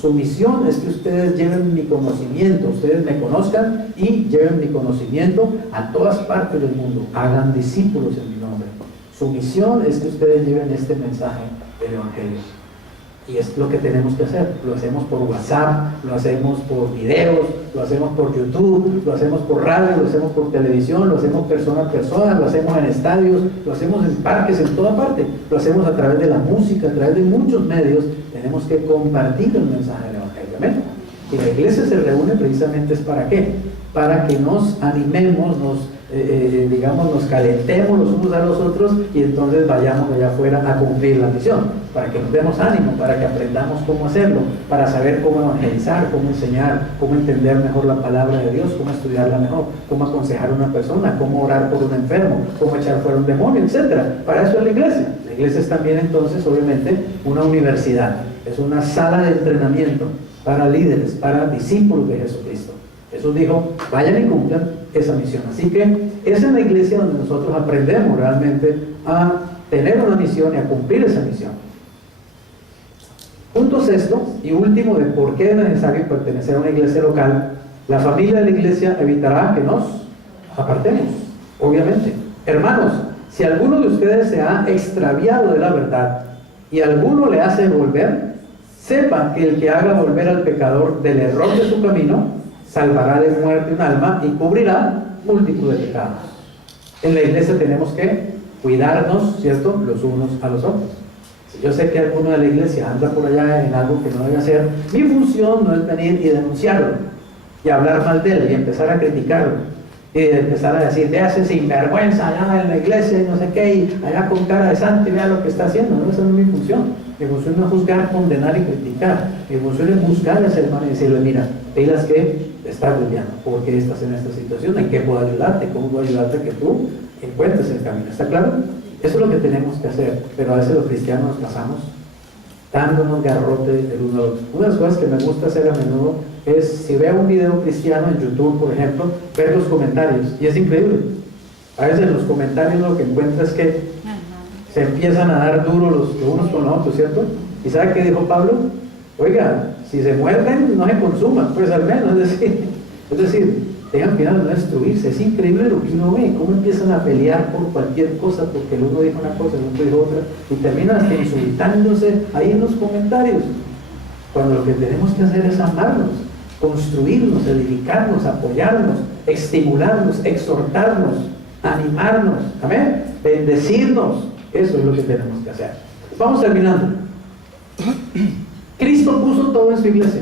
Su misión es que ustedes lleven mi conocimiento, ustedes me conozcan y lleven mi conocimiento a todas partes del mundo. Hagan discípulos en mi nombre. Su misión es que ustedes lleven este mensaje del Evangelio. Y es lo que tenemos que hacer. Lo hacemos por WhatsApp, lo hacemos por videos, lo hacemos por YouTube, lo hacemos por radio, lo hacemos por televisión, lo hacemos persona a persona, lo hacemos en estadios, lo hacemos en parques, en toda parte. Lo hacemos a través de la música, a través de muchos medios. Tenemos que compartir el mensaje del Evangelio. ¿Amén? Y la iglesia se reúne precisamente es ¿para qué? Para que nos animemos, nos calentemos los unos a los otros y entonces vayamos allá afuera a cumplir la misión, para que nos demos ánimo, para que aprendamos cómo hacerlo, para saber cómo evangelizar, cómo enseñar, cómo entender mejor la palabra de Dios, cómo estudiarla mejor, cómo aconsejar a una persona, cómo orar por un enfermo, cómo echar fuera un demonio, etc. Para eso es la iglesia. La iglesia es también entonces obviamente una universidad, es una sala de entrenamiento para líderes, para discípulos de Jesucristo. Jesús dijo, vayan y cumplan esa misión. Así que esa es la iglesia donde nosotros aprendemos realmente a tener una misión y a cumplir esa misión. Punto sexto y último de por qué es necesario pertenecer a una iglesia local. La familia de la iglesia evitará que nos apartemos, obviamente. Hermanos, si alguno de ustedes se ha extraviado de la verdad y alguno le hace volver, sepa que el que haga volver al pecador del error de su camino salvará de muerte un alma y cubrirá multitud de pecados. En la iglesia tenemos que cuidarnos, ¿cierto?, los unos a los otros. Si yo sé que alguno de la iglesia anda por allá en algo que no debe hacer, mi función no es venir y denunciarlo y hablar mal de él y empezar a criticarlo. y de empezar a decir, véase sinvergüenza allá en la iglesia y no sé qué, y allá con cara de santo y vea lo que está haciendo. No, esa no es mi función. Mi función no es juzgar, condenar y criticar. Mi función es buscar a ese hermano y decirle, mira, pilas que estás desviando, ¿por qué estás en esta situación? ¿En qué puedo ayudarte? ¿Cómo puedo ayudarte a que tú encuentres el camino? ¿Está claro? Eso es lo que tenemos que hacer, pero a veces los cristianos nos pasamos dándonos garrote del uno al otro. Una de las cosas que me gusta hacer a menudo es, si veo un video cristiano en YouTube, por ejemplo, ver los comentarios, y es increíble. A veces en los comentarios lo que encuentras es que se empiezan a dar duro los unos con los otros, ¿cierto? ¿Y sabe qué dijo Pablo? Oiga, si se muerden, no se consuman, pues al menos, es decir, tengan cuidado de no destruirse. Es increíble lo que uno ve, cómo empiezan a pelear por cualquier cosa, porque el uno dijo una cosa, el otro dijo otra, y terminan hasta insultándose ahí en los comentarios, cuando lo que tenemos que hacer es amarnos, construirnos, edificarnos, apoyarnos, estimularnos, exhortarnos, animarnos, amén, bendecirnos. Eso es lo que tenemos que hacer. Vamos terminando. Cristo puso todo en su iglesia.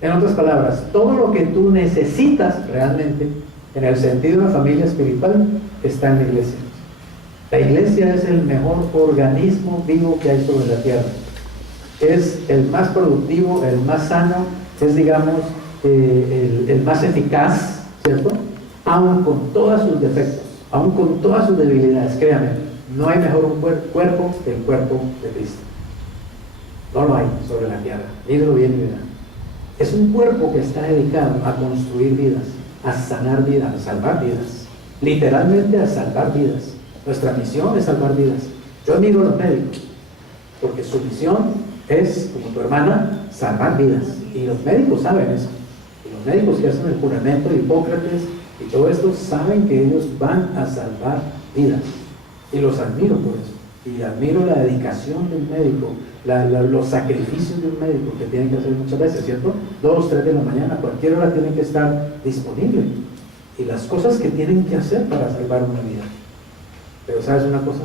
En otras palabras, todo lo que tú necesitas realmente, en el sentido de la familia espiritual, está en la iglesia. La iglesia es el mejor organismo vivo que hay sobre la tierra. Es el más productivo, el más sano, es, digamos, el más eficaz, ¿cierto? Aún con todos sus defectos, aún con todas sus debilidades, créanme, no hay mejor un cuerpo que el cuerpo de Cristo. No lo hay sobre la tierra. Mírenlo bien y verán. Es un cuerpo que está dedicado a construir vidas, a sanar vidas, a salvar vidas. Literalmente a salvar vidas. Nuestra misión es salvar vidas. Yo admiro a los médicos, porque su misión es, como tu hermana, salvar vidas. Y los médicos saben eso. Y los médicos que hacen el juramento de Hipócrates y todo esto saben que ellos van a salvar vidas. Y los admiro por eso. Y admiro la dedicación del médico, los sacrificios de un médico que tienen que hacer muchas veces, ¿cierto? 2, 3 de la mañana, a cualquier hora tienen que estar disponible. Y las cosas que tienen que hacer para salvar una vida. Pero ¿sabes una cosa?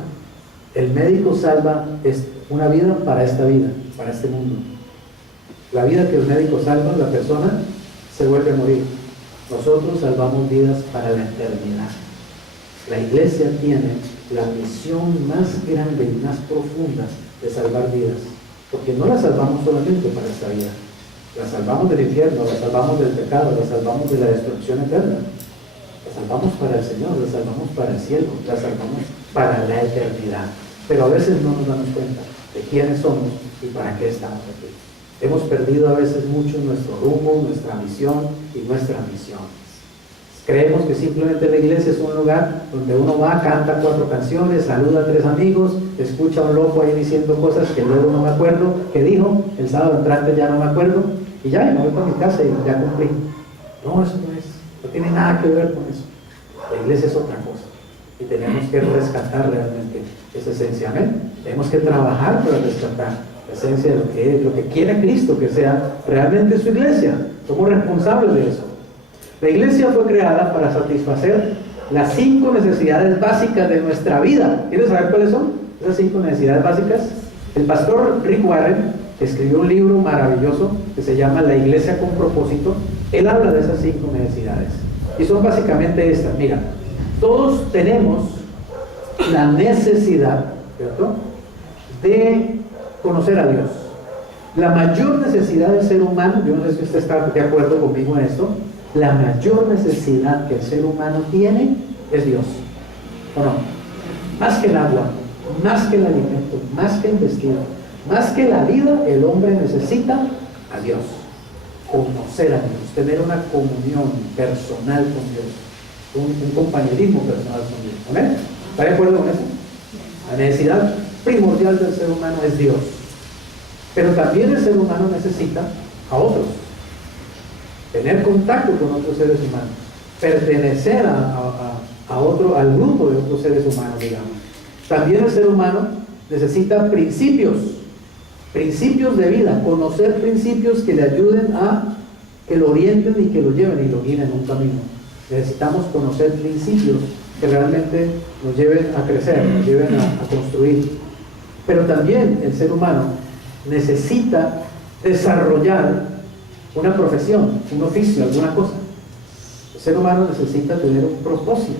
El médico salva una vida para esta vida, para este mundo. La vida que el médico salva, la persona se vuelve a morir. Nosotros salvamos vidas para la eternidad. La iglesia tiene la misión más grande y más profunda de salvar vidas, porque no la salvamos solamente para esta vida, la salvamos del infierno, la salvamos del pecado, la salvamos de la destrucción eterna, la salvamos para el Señor, la salvamos para el cielo, la salvamos para la eternidad. Pero a veces no nos damos cuenta de quiénes somos y para qué estamos aquí. Hemos perdido a veces mucho nuestro rumbo, nuestra misión y nuestra misión. Creemos que simplemente la iglesia es un lugar donde uno va, canta 4 canciones, saluda a 3 amigos, escucha a un loco ahí diciendo cosas que luego no me acuerdo que dijo, el sábado entrante ya no me acuerdo, y ya, me voy para mi casa y ya cumplí. No, eso no tiene nada que ver con eso. La iglesia es otra cosa, y tenemos que rescatar realmente esa esencia, amén. Tenemos que trabajar para rescatar la esencia de lo que quiere Cristo que sea realmente su iglesia. Somos responsables de eso. La iglesia fue creada para satisfacer las 5 necesidades básicas de nuestra vida. ¿Quieres saber cuáles son esas 5 necesidades básicas? El pastor Rick Warren escribió un libro maravilloso que se llama La Iglesia con Propósito. Él habla de esas 5 necesidades. Y son básicamente estas. Mira, todos tenemos la necesidad, ¿cierto?, de conocer a Dios. La mayor necesidad del ser humano, yo no sé si usted está de acuerdo conmigo en esto, la mayor necesidad que el ser humano tiene es Dios, ¿o no? Más que el agua, más que el alimento, más que el vestido, más que la vida, el hombre necesita a Dios, conocer a Dios, tener una comunión personal con Dios, un compañerismo personal con Dios. ¿Amén? ¿Está de acuerdo con eso? La necesidad primordial del ser humano es Dios, pero también el ser humano necesita a otros. Tener contacto con otros seres humanos, pertenecer al grupo de otros seres humanos, digamos. También el ser humano necesita principios de vida, conocer principios que le ayuden a que lo orienten y que lo lleven y lo guíen en un camino. Necesitamos conocer principios que realmente nos lleven a crecer, nos lleven a construir. Pero también el ser humano necesita desarrollar una profesión, un oficio, alguna cosa. El ser humano necesita tener un propósito.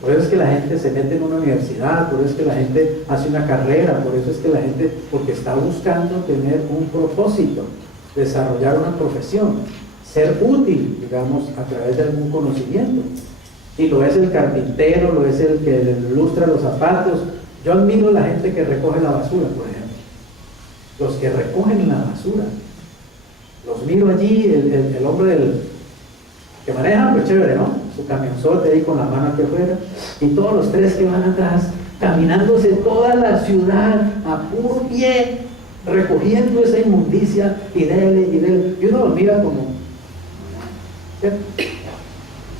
Por eso es que la gente se mete en una universidad, por eso es que la gente hace una carrera, por eso es que la gente, porque está buscando tener un propósito, desarrollar una profesión, ser útil, digamos, a través de algún conocimiento. Y lo es el carpintero, lo es el que lustra los zapatos. Yo admiro a la gente que recoge la basura, por ejemplo. Los que recogen la basura. Los miro allí, el hombre que maneja, pues chévere, ¿no? Su camionzote ahí con la mano aquí afuera. Y todos los tres que van atrás, caminándose toda la ciudad a puro pie, recogiendo esa inmundicia y dele y dele. Y uno lo mira como... ¿cierto?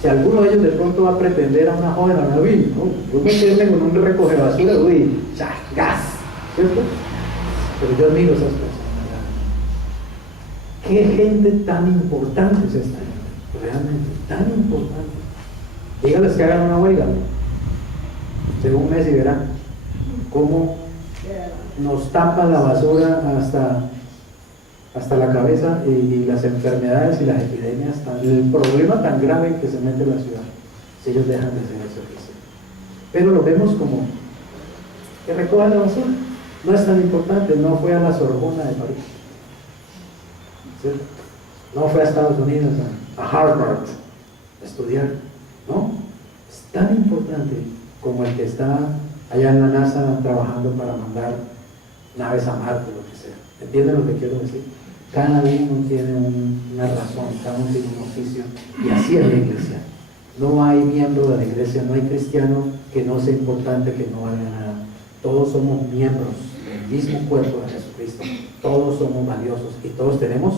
Si alguno de ellos de pronto va a pretender a una joven, a una uy, no, yo me quedé con un recoge basura, uy, gas, ¿cierto? Pero yo admiro esas personas. ¿Qué gente tan importante es esta gente? Realmente, tan importante. Dígales que hagan una huelga. Según un mes y verán cómo nos tapan la basura hasta la cabeza y las enfermedades y las epidemias, el problema tan grave que se mete en la ciudad, si ellos dejan de hacer eso que hicieron. Pero lo vemos como que recojan la basura. No es tan importante, no fue a la Sorbona de París, ¿cierto? No fue a Estados Unidos, a Harvard a estudiar, ¿no? Es tan importante como el que está allá en la NASA trabajando para mandar naves a Marte, lo que sea. ¿Entienden lo que quiero decir? Cada uno tiene una razón, cada uno tiene un oficio, y así es la iglesia. No hay miembro de la iglesia, no hay cristiano que no sea importante, que no valga nada. Todos somos miembros del mismo cuerpo de Jesucristo, todos somos valiosos y todos tenemos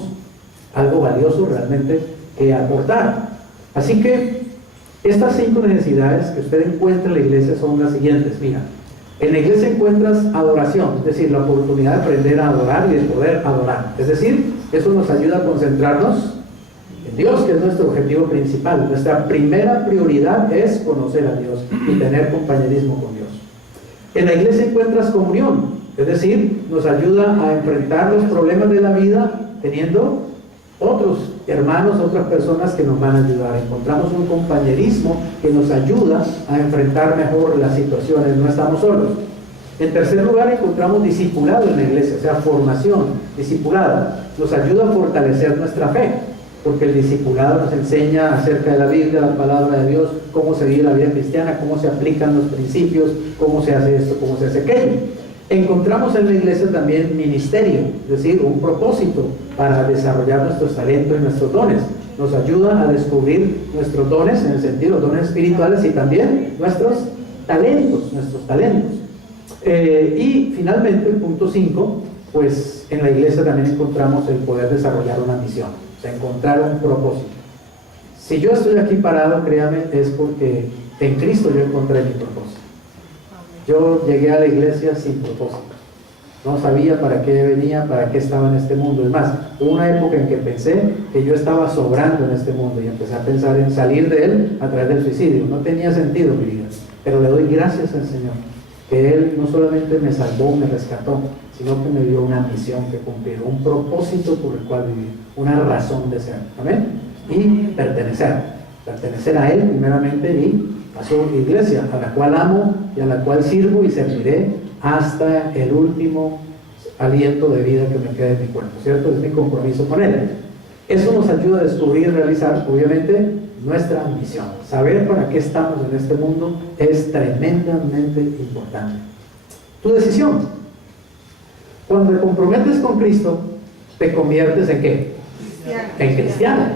algo valioso realmente que aportar. Así que estas 5 necesidades que usted encuentra en la iglesia son las siguientes. Mira, en la iglesia encuentras adoración, es decir, la oportunidad de aprender a adorar y de poder adorar. Es decir, eso nos ayuda a concentrarnos en Dios, que es nuestro objetivo principal. Nuestra primera prioridad es conocer a Dios y tener compañerismo con Dios. En la iglesia encuentras comunión, es decir, nos ayuda a enfrentar los problemas de la vida teniendo otros hermanos, otras personas que nos van a ayudar. Encontramos un compañerismo que nos ayuda a enfrentar mejor las situaciones, no estamos solos. En tercer lugar, encontramos discipulado en la iglesia, o sea, formación, discipulado. Nos ayuda a fortalecer nuestra fe, porque el discipulado nos enseña acerca de la Biblia, la palabra de Dios, cómo se vive la vida cristiana, cómo se aplican los principios, cómo se hace esto, cómo se hace aquello. Encontramos en la iglesia también ministerio, es decir, un propósito para desarrollar nuestros talentos y nuestros dones. Nos ayuda a descubrir nuestros dones, en el sentido, dones espirituales y también nuestros talentos. Y finalmente, el punto 5, pues en la iglesia también encontramos el poder desarrollar una misión, o sea, encontrar un propósito. Si yo estoy aquí parado, créame, es porque en Cristo yo encontré mi propósito. Yo llegué a la iglesia sin propósito. No sabía para qué venía, para qué estaba en este mundo. Es más, hubo una época en que pensé que yo estaba sobrando en este mundo y empecé a pensar en salir de él a través del suicidio. No tenía sentido mi vida, pero le doy gracias al Señor, que Él no solamente me salvó, me rescató, sino que me dio una misión que cumplir, un propósito por el cual vivir, una razón de ser. ¿Amén? Y pertenecer a Él primeramente y a su iglesia, a la cual amo y a la cual sirvo y serviré hasta el último aliento de vida que me quede en mi cuerpo, ¿cierto? Es mi compromiso con Él. Eso nos ayuda a descubrir y realizar, obviamente, nuestra misión. Saber para qué estamos en este mundo es tremendamente importante. Tu decisión. Cuando te comprometes con Cristo, te conviertes ¿en qué? En cristiano.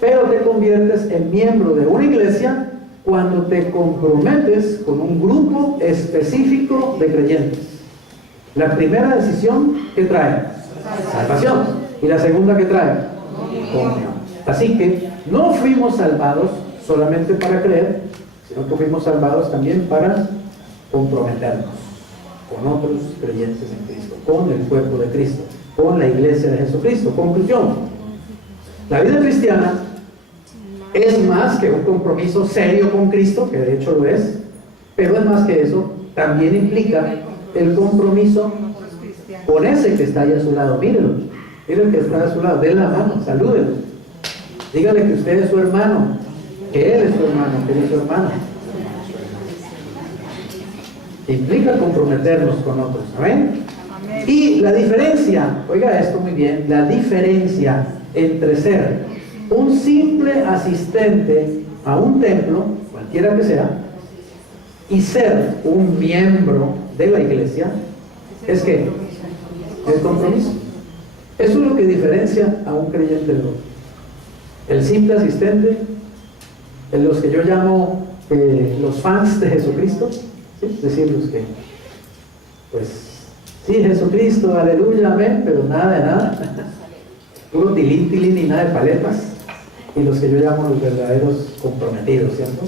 Pero te conviertes en miembro de una iglesia cuando te comprometes con un grupo específico de creyentes. La primera decisión, ¿qué trae? Salvación. Y la segunda, ¿qué trae? Comunión. Así que no fuimos salvados solamente para creer, sino que fuimos salvados también para comprometernos con otros creyentes en Cristo, con el cuerpo de Cristo, con la iglesia de Jesucristo. Conclusión: la vida cristiana es más que un compromiso serio con Cristo, que de hecho lo es, pero es más que eso, también implica el compromiso con ese que está ahí a su lado. Mírenlo, miren que está a su lado, den la mano, salúdenlo, dígale que usted es su hermano, que Él es tu hermano, que Él es tu hermana. Implica comprometernos con otros. ¿Amén? Y la diferencia, oiga esto muy bien, la diferencia entre ser un simple asistente a un templo, cualquiera que sea, y ser un miembro de la iglesia, es que el compromiso. Eso es lo que diferencia a un creyente de otro. El simple asistente, los que yo llamo los fans de Jesucristo, ¿sí? Es decir, los que, pues, sí, Jesucristo, aleluya, amén, pero nada de nada, puro tilín, tilín y nada de paletas. Y los que yo llamo los verdaderos comprometidos, ¿cierto?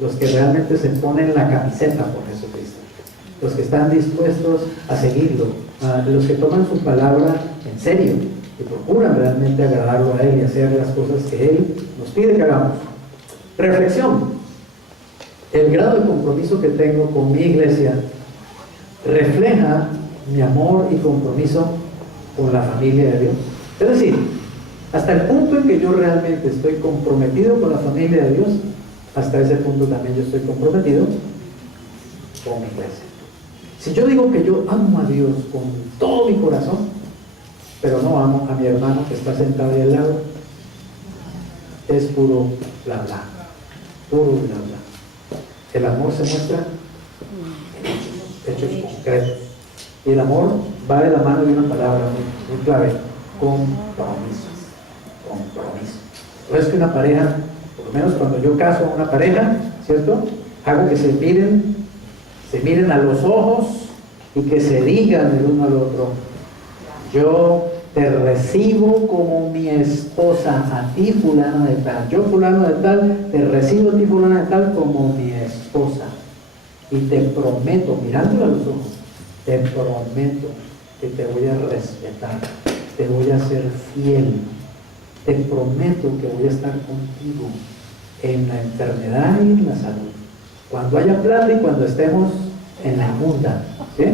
Los que realmente se ponen la camiseta por Jesucristo, los que están dispuestos a seguirlo, los que toman su palabra en serio y procuran realmente agradarlo a Él y hacer las cosas que Él nos pide que hagamos. Reflexión. El grado de compromiso que tengo con mi iglesia refleja mi amor y compromiso con la familia de Dios. Es decir, hasta el punto en que yo realmente estoy comprometido con la familia de Dios, hasta ese punto también yo estoy comprometido con mi iglesia. Si yo digo que yo amo a Dios con todo mi corazón, pero no amo a mi hermano que está sentado ahí al lado, es puro bla bla, puro bla bla. El amor se muestra en hechos concretos. Y el amor va de la mano de una palabra muy clave: compromiso. Compromiso. No es que una pareja, por lo menos cuando yo caso a una pareja, ¿cierto? Hago que se miren a los ojos y que se digan el uno al otro: yo te recibo como mi esposa, a ti fulano de tal, yo fulano de tal, te recibo a ti fulano de tal como mi esposa, y te prometo, mirándola a los ojos, te prometo que te voy a respetar, te voy a ser fiel, te prometo que voy a estar contigo en la enfermedad y en la salud, cuando haya plata y cuando estemos en la inmunda, ¿sí?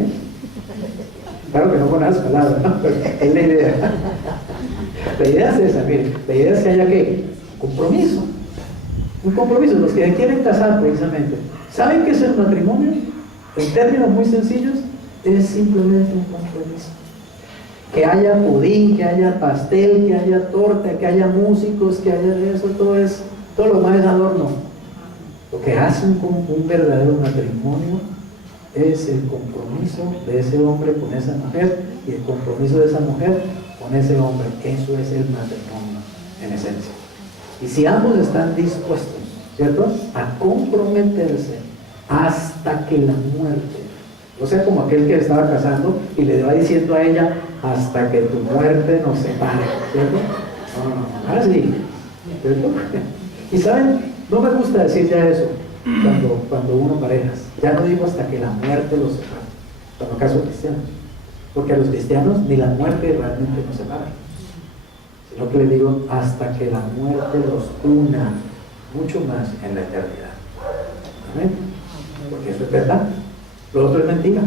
Claro que no con esas palabras, ¿no? Pero es la idea. La idea es esa, mire, la idea es que haya ¿qué? Compromiso. Un compromiso. Los que quieren casar precisamente, ¿saben qué es el matrimonio? En términos muy sencillos, es simplemente un compromiso. Que haya pudín, que haya pastel, que haya torta, que haya músicos, que haya eso, todo lo más es adorno. Lo que hace un verdadero matrimonio es el compromiso de ese hombre con esa mujer y el compromiso de esa mujer con ese hombre. Eso es el matrimonio en esencia. Y si ambos están dispuestos, ¿cierto?, a comprometerse hasta que la muerte, o sea, como aquel que estaba casando y le va diciendo a ella: hasta que tu muerte nos separe, ¿cierto? No, así, ¿cierto? Y saben, no me gusta decir ya eso cuando uno parejas. Ya no digo hasta que la muerte los separe, cuando caso cristianos, porque a los cristianos ni la muerte realmente nos separa, sino que les digo hasta que la muerte los una mucho más en la eternidad. ¿Amén? Porque eso es verdad. Lo otro es mentira.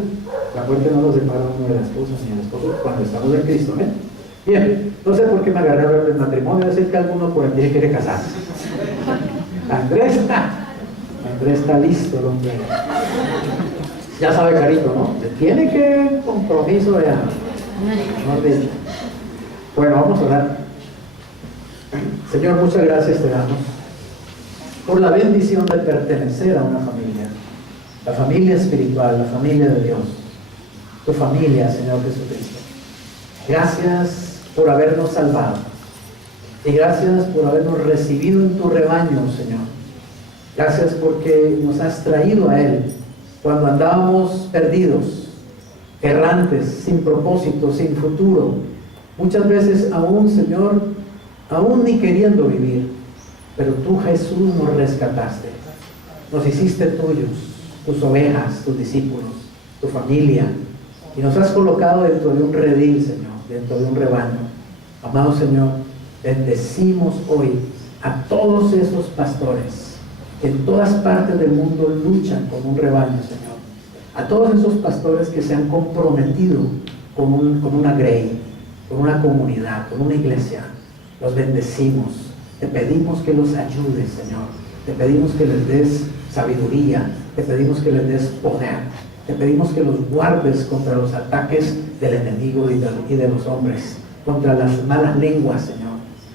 La muerte no nos separa uno de la esposa ni del esposo cuando estamos en Cristo. ¿Amén? Bien, no sé por qué me agarré a hablar del matrimonio. Es decir que alguno por aquí quiere casarse. Andrés está listo, el hombre. Ya sabe, Carito, ¿no? Tiene que compromiso ya. No dice. Bueno, vamos a orar. Señor, muchas gracias te damos por la bendición de pertenecer a una familia. La familia espiritual, la familia de Dios. Tu familia, Señor Jesucristo. Gracias por habernos salvado. Y gracias por habernos recibido en tu rebaño, Señor. Gracias porque nos has traído a Él cuando andábamos perdidos, errantes, sin propósito, sin futuro. Muchas veces aún, Señor, aún ni queriendo vivir. Pero tú, Jesús, nos rescataste. Nos hiciste tuyos, tus ovejas, tus discípulos, tu familia. Y nos has colocado dentro de un redil, Señor, dentro de un rebaño. Amado Señor, bendecimos hoy a todos esos pastores que en todas partes del mundo luchan con un rebaño, Señor. A todos esos pastores que se han comprometido con una grey, con una comunidad, con una iglesia. Los bendecimos. Te pedimos que los ayudes, Señor, Te pedimos que les des sabiduría, te pedimos que les des poder, te pedimos que los guardes contra los ataques del enemigo y de los hombres, contra las malas lenguas, Señor.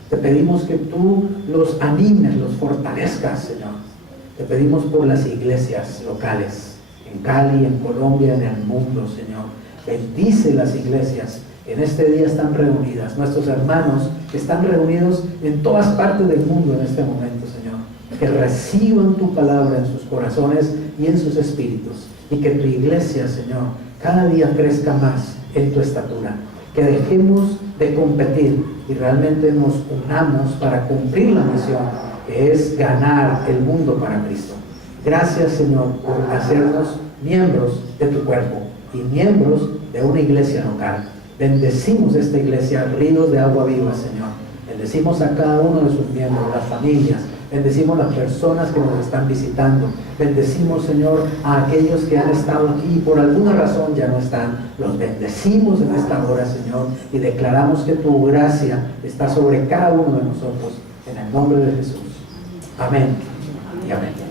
Te pedimos que tú los animes, los fortalezcas, Señor. Te pedimos por las iglesias locales, en Cali, en Colombia, en el mundo, Señor. Bendice las iglesias. En este día están reunidas. Nuestros hermanos están reunidos en todas partes del mundo en este momento, Señor. Que reciban tu palabra en sus corazones y en sus espíritus. Y que tu iglesia, Señor, cada día crezca más en tu estatura. Que dejemos de competir y realmente nos unamos para cumplir la misión, que es ganar el mundo para Cristo. Gracias, Señor, por hacernos miembros de tu cuerpo y miembros de una iglesia local. Bendecimos esta iglesia, ríos de agua viva, Señor. Bendecimos a cada uno de sus miembros, las familias. Bendecimos las personas que nos están visitando. Bendecimos, Señor, a aquellos que han estado aquí y por alguna razón ya no están. Los bendecimos en esta hora, Señor, y declaramos que tu gracia está sobre cada uno de nosotros. En el nombre de Jesús. Amén y amén.